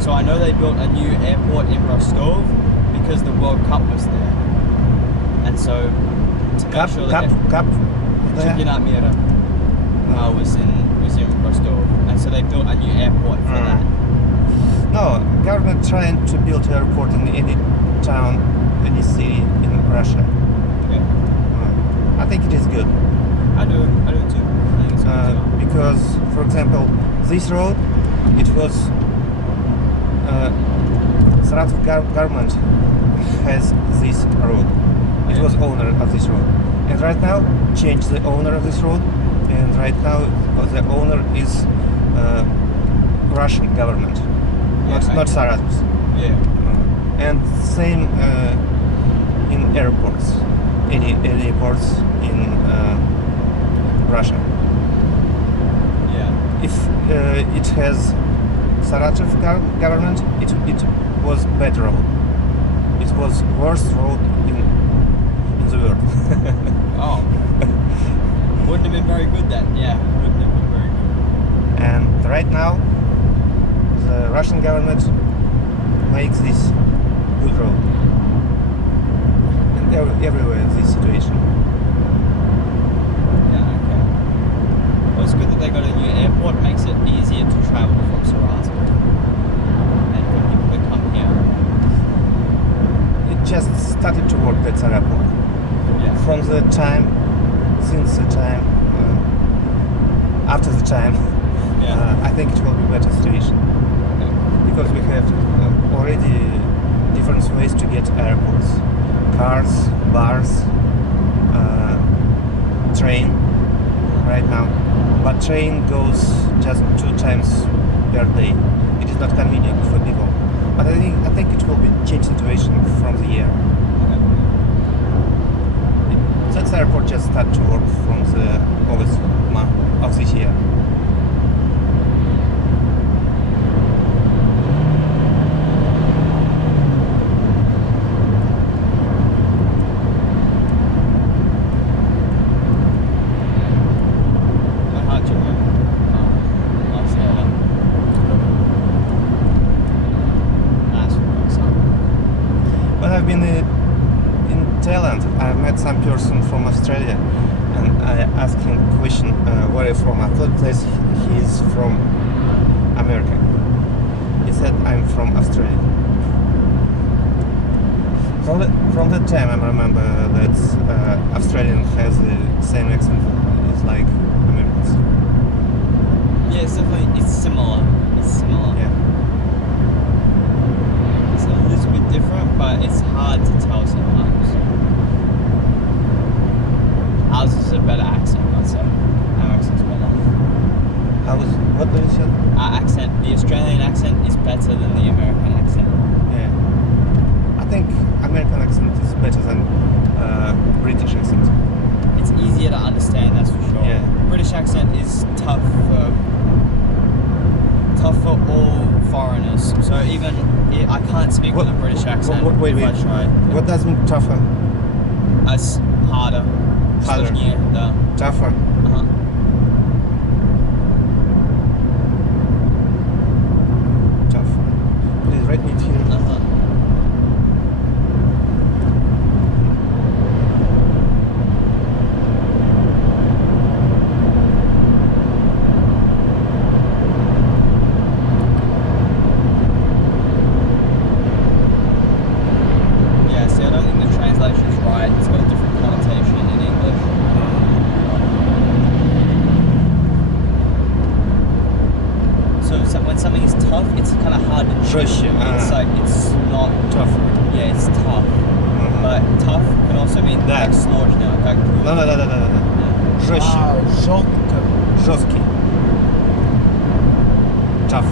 So I know they built a new airport in Rostov because the World Cup was there. and so to make sure that there? Mira was in Rostov, and so they built a new airport for that. No, government trying to build airport in any town, any city in Russia. Yeah. I think it is good. I do too. I think it's good too. Because, for example, this road, it was Saratov government has this road. It was owner of this road, and right now changed the owner of this road, and right now the owner is Russian government, not Saratov's. Yeah. And same in airports, any airports in Russia. Yeah. If it has Saratov government, it was better road. It was worst road in the world. Oh. Wouldn't have been very good then. Yeah. Wouldn't have been very good. And right now, the Russian government makes this good road. And everywhere this situation. Yeah. Okay. Well, it's good that they got a new airport. Makes it easier to travel from Saratov. And for people to come here. It just started to work, that airport. Yeah. From the time, since the time, after the time, Yeah. I think it will be better situation. Because we have already different ways to get airports. Cars, bars, train right now. But train goes just 2 times per day. It is not convenient for people. But I think it will be change situation from the year. That airport just start to work from the August month of this year. When I've been in Thailand, I met some person from Australia, and I asked him a question, where are you from? I thought that he is from America. He said, I'm from Australia. From that time, I remember that Australian has the same accent as like Americans. Yeah, it's definitely similar. It's similar. Yeah. It's a little bit different, but it's hard to tell sometimes. Ours is a better accent, I'd say. Our accent's better. What do you say? Our accent, the Australian accent, is better than the American accent. Yeah. I think American accent is better than British accent. It's easier to understand, that's for sure. Yeah. British accent is tough for all foreigners. So even I can't speak with a British accent Wait. if I tried. What does mean tougher? It's harder. Harder. Sложнее, да. Tougher. Uh-huh. Tougher. Please write me here. Uh-huh. Yeah, see, I don't think the translation's right. It's got a different connotation in English. So when something is tough, it's kind of hard to chew. Жестче, It's like, it's not... Tougher. Yeah, it's tough. But tough can also mean Да. like сложно, как... Да. Жестче. Жестко. Жесткий. Tough.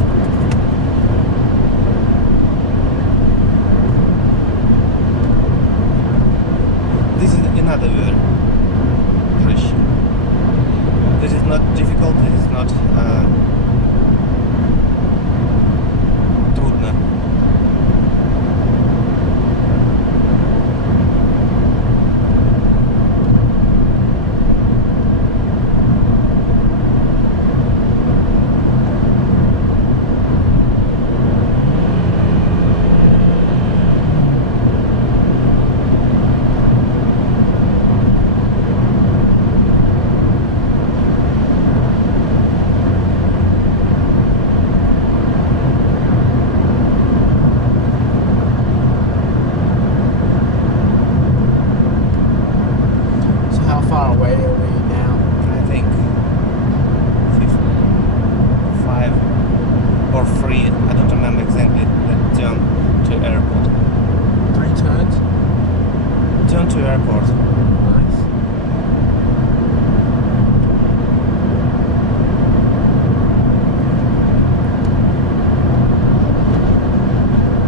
This is another word. Жестче. This is not difficult. This is not трудно. turn to airport. Nice.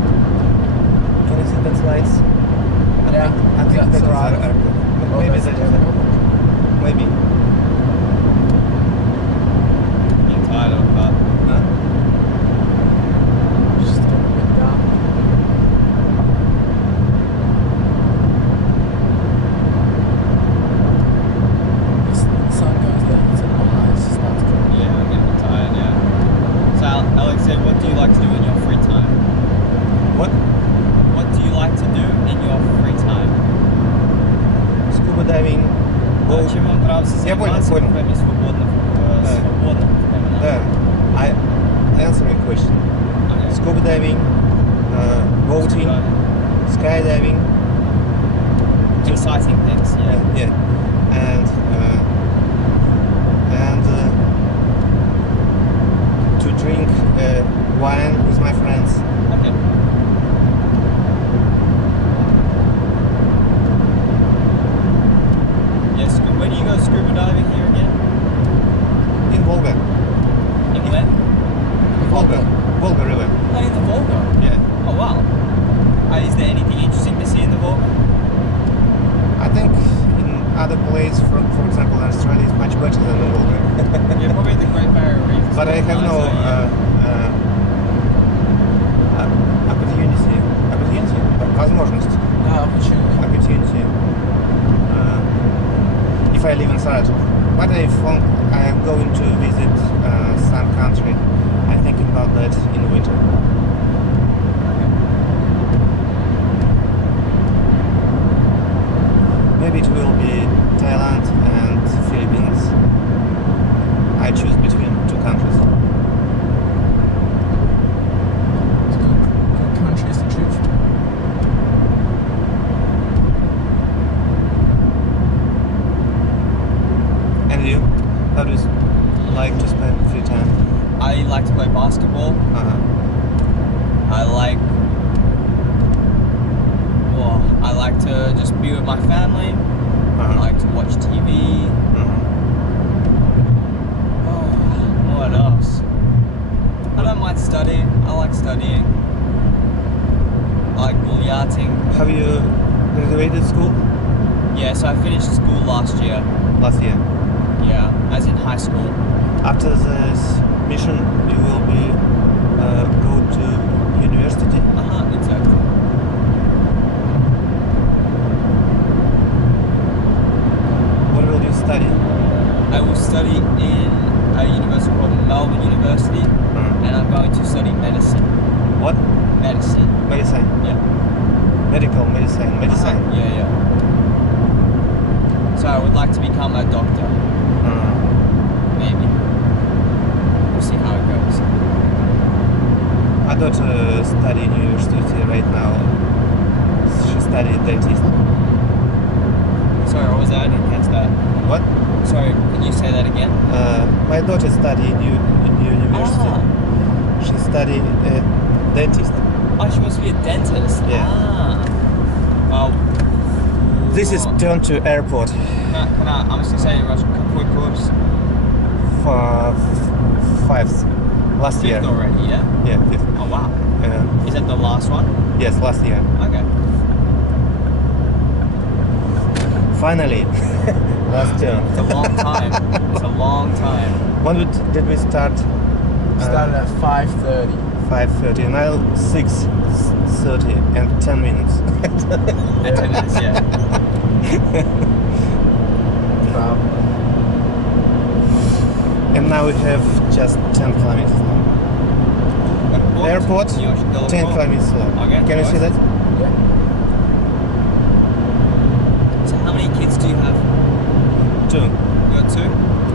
Can you see that lights? Yeah, I think that's that is right. airport. Oh, Maybe that's that the is airport. maybe. Getting tired of that. Huh? Just getting a bit dark. The sun goes down, it's nice. It starts going. Yeah, I'm getting tired, yeah. So, Alex said, what do you like to do in your free time? What? What do you like to do in your free time? Scuba diving. Go. Чем вам нравится Я понял, заниматься во понял. время свободного времени? I answer your question. Okay. Scuba diving, boating, skydiving. Exciting things, yeah. Yeah, and to drink wine with my friends. Okay. Yes, where do you go scuba diving here again? In Volga. In where? Volga River. Oh, in the Volga. Yeah. Oh, wow. Is there anything interesting to see in the Volga? I think in other places, for example, Australia is much better than the Volga. Yeah, probably the Great Barrier Reef. is But I quite have nice, no so, yeah. opportunity, возможность, Opportunity. if I live in Saratov. But if I am going to visit some country, I think about that in winter. Maybe it will be Thailand and Philippines. I choose between two countries. It's good countries to choose from. And you? How do you like to spend free time? I like to play basketball. I like to just be with my family. I like to watch TV. Oh, what else? I don't mind studying. I like studying. I like bullying. Have you graduated school? Yeah, so I finished school last year. Last year. Yeah, as in high school. After this mission, you will be go to university. Exactly. What will you study? I will study in a university called Melbourne University, and I'm going to study medicine. What? Medicine. Medicine. Yeah. Medical medicine. Medicine. Yeah. So I would like to become a doctor. Maybe. We'll see how it goes. My daughter study in university right now. She studied dentist. Sorry, what was that? I didn't catch that. What? Sorry, can you say that again? My daughter study in university. She study dentist. Oh, she wants to be a dentist. Yeah. This is turn to airport. Can I, I'm just gonna say, какой курс? For fifth last year. Fifth already, yeah? Yeah, fifth. Oh, wow. Is that the last one? Yes, last year. Okay. Finally, last term. It's a long time. It's a long time. When did we start? Started at 5:30. 5:30. Now 6:30 and 10 minutes. And 10 minutes, yeah. And now we have just 10 kilometers long. Airport, 10 kilometers long. Okay. Can you see that? Yeah. So how many kids do you have? 2. You got 2? So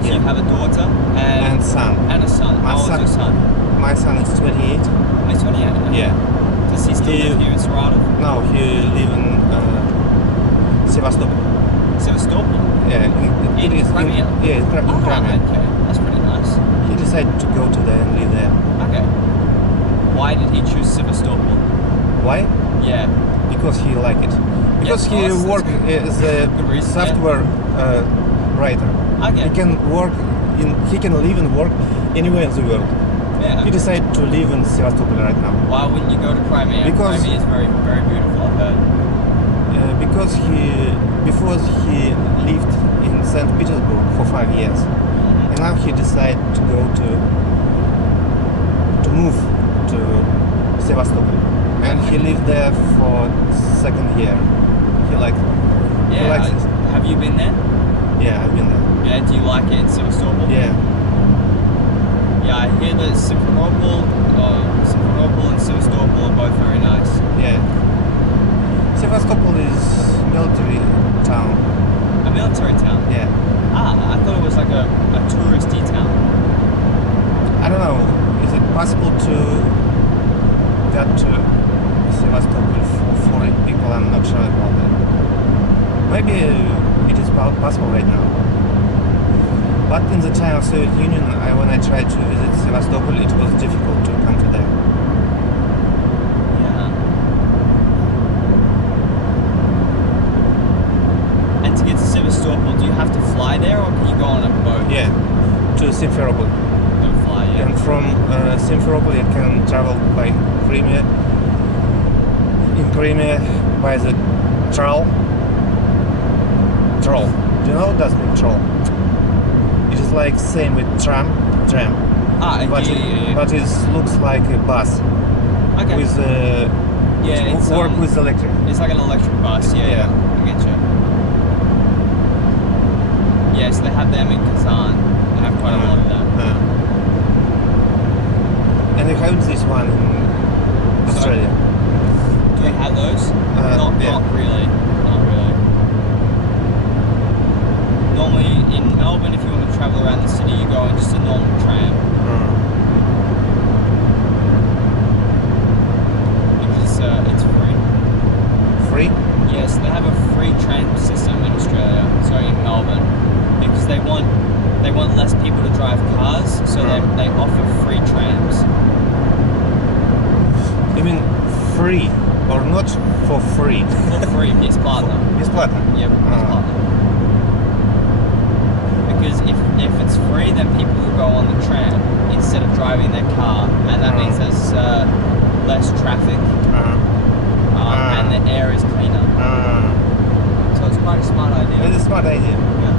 Yeah. you have a daughter And son. and a son. My How old's son- your son? My son is 28. He's 28. Okay. Yeah. Does he still live here in Saratov? No, he live in Sevastopol. Sevastopol? Yeah, In Crimea? Yeah, in Crimea. Okay. That's pretty nice. He decided to go to there and live there. Okay. Why did he choose Sevastopol? Why? Yeah. Because he like it. Because he that's work as a Good reason, software writer. Okay. He can live and work anywhere in the world. Yeah. He decided to live in Sevastopol right now. Why wouldn't you go to Crimea? Because- Crimea is very, very beautiful, I've heard. Because before he lived in St. Petersburg for 5 years, and now he decided to go to move to Sevastopol, and he lived there for 2nd year. He liked Yeah. likes it. Have you been there? Yeah, I've been there. Yeah. Do you like it in Sevastopol? Yeah. Yeah, I hear that Simferopol and Sevastopol are both very nice. Yeah. Sevastopol is military town. A military town? Yeah. I thought it was like a touristy town. I don't know. Is it possible to get to Sevastopol for people? I'm not sure about that. Maybe it is possible right now. But in the time of Soviet Union, when I tried to visit Sevastopol, it was difficult to come to there. Yeah. And to get to Sevastopol, do you have to fly there or can you go on a boat? Yeah, to Simferopol. Don't fly, yeah. And from Simferopol, you can travel by Crimea. In Crimea, by the troll. Troll. Do you know what does mean troll? It is like same with tram. But it looks like a bus Okay. with yeah, it's work with electric. It's like an electric bus. Yeah, Yeah. I get you. Yeah, so they have them in Kazan. They have quite a lot of them. And you have this one in Australia. Do they have those? Yeah. Not really. Not really. Normally in Melbourne, if you want to travel around the city, you go on just a normal tram. Because it's free. Free? Yes, they have a free tram system in Australia. Sorry, in Melbourne, because they want less people to drive cars, so they offer free trams. You mean free or not for free? For free, бесплатно. Бесплатно. Yep, бесплатно. Because if it's free, then people will go on the tram instead of driving their car, and that means there's less traffic, and the air is cleaner. So it's quite a smart idea. It's a smart idea. Yeah.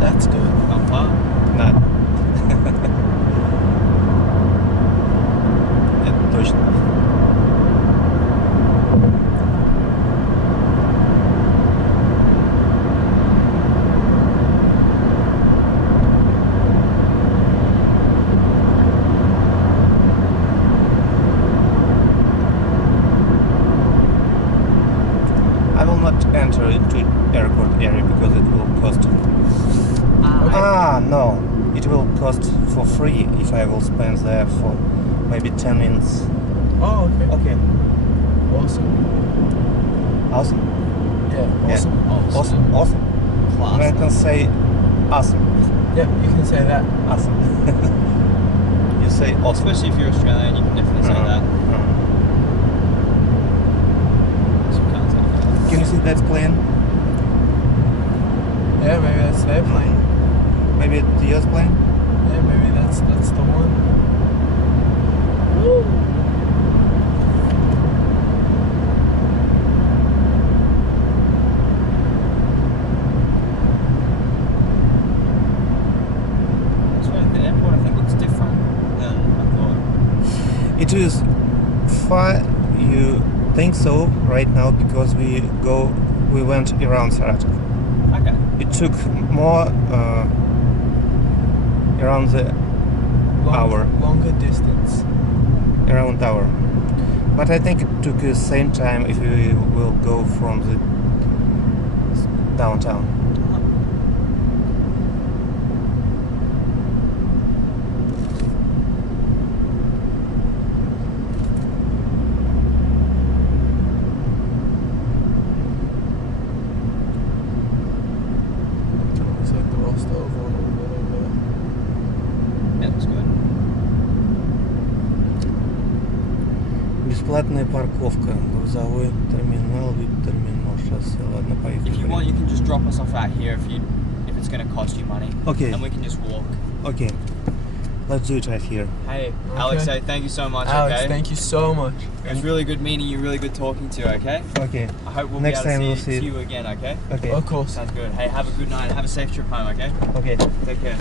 That's good. Not far. Not. Это точно. I will not enter into airport area because it will cost. No, it will cost for free if I will spend there for maybe 10 minutes. Oh, okay. Okay. Awesome. Awesome. Yeah, awesome. Yeah. Awesome. Awesome. Class. Americans say awesome. Yeah, you can say that. Awesome. You say awesome. Especially if you're Australian, you can definitely say that. So you can't say that. Can you see that plane? Yeah, maybe that's their plane. Maybe the US plane? Yeah, maybe that's the one. It is far, you think so right now, because we went around Saratov. Okay. It took more around the hour. Longer distance. Around hour. But I think it took the same time if we will go from the downtown. It's like the Rostov one a little bit. Yeah, that's good. Бесплатная парковка. Грузовой терминал, вип-терминал, шоссе. Ладно, If you want, поехали. you can just drop us off out here if it's going to cost you money. Okay. And we can just walk. Okay. Let's do it right here. Hey, Okay. Alexei, thank you so much. Alex, okay. thank you so much. It was really good meeting you. Really good talking to you. Okay. Okay. I hope we'll Next be able time to we'll see see. you again. Okay. Okay. Of course. Sounds good. Hey, have a good night. Have a safe trip home. Okay. Okay. Take care.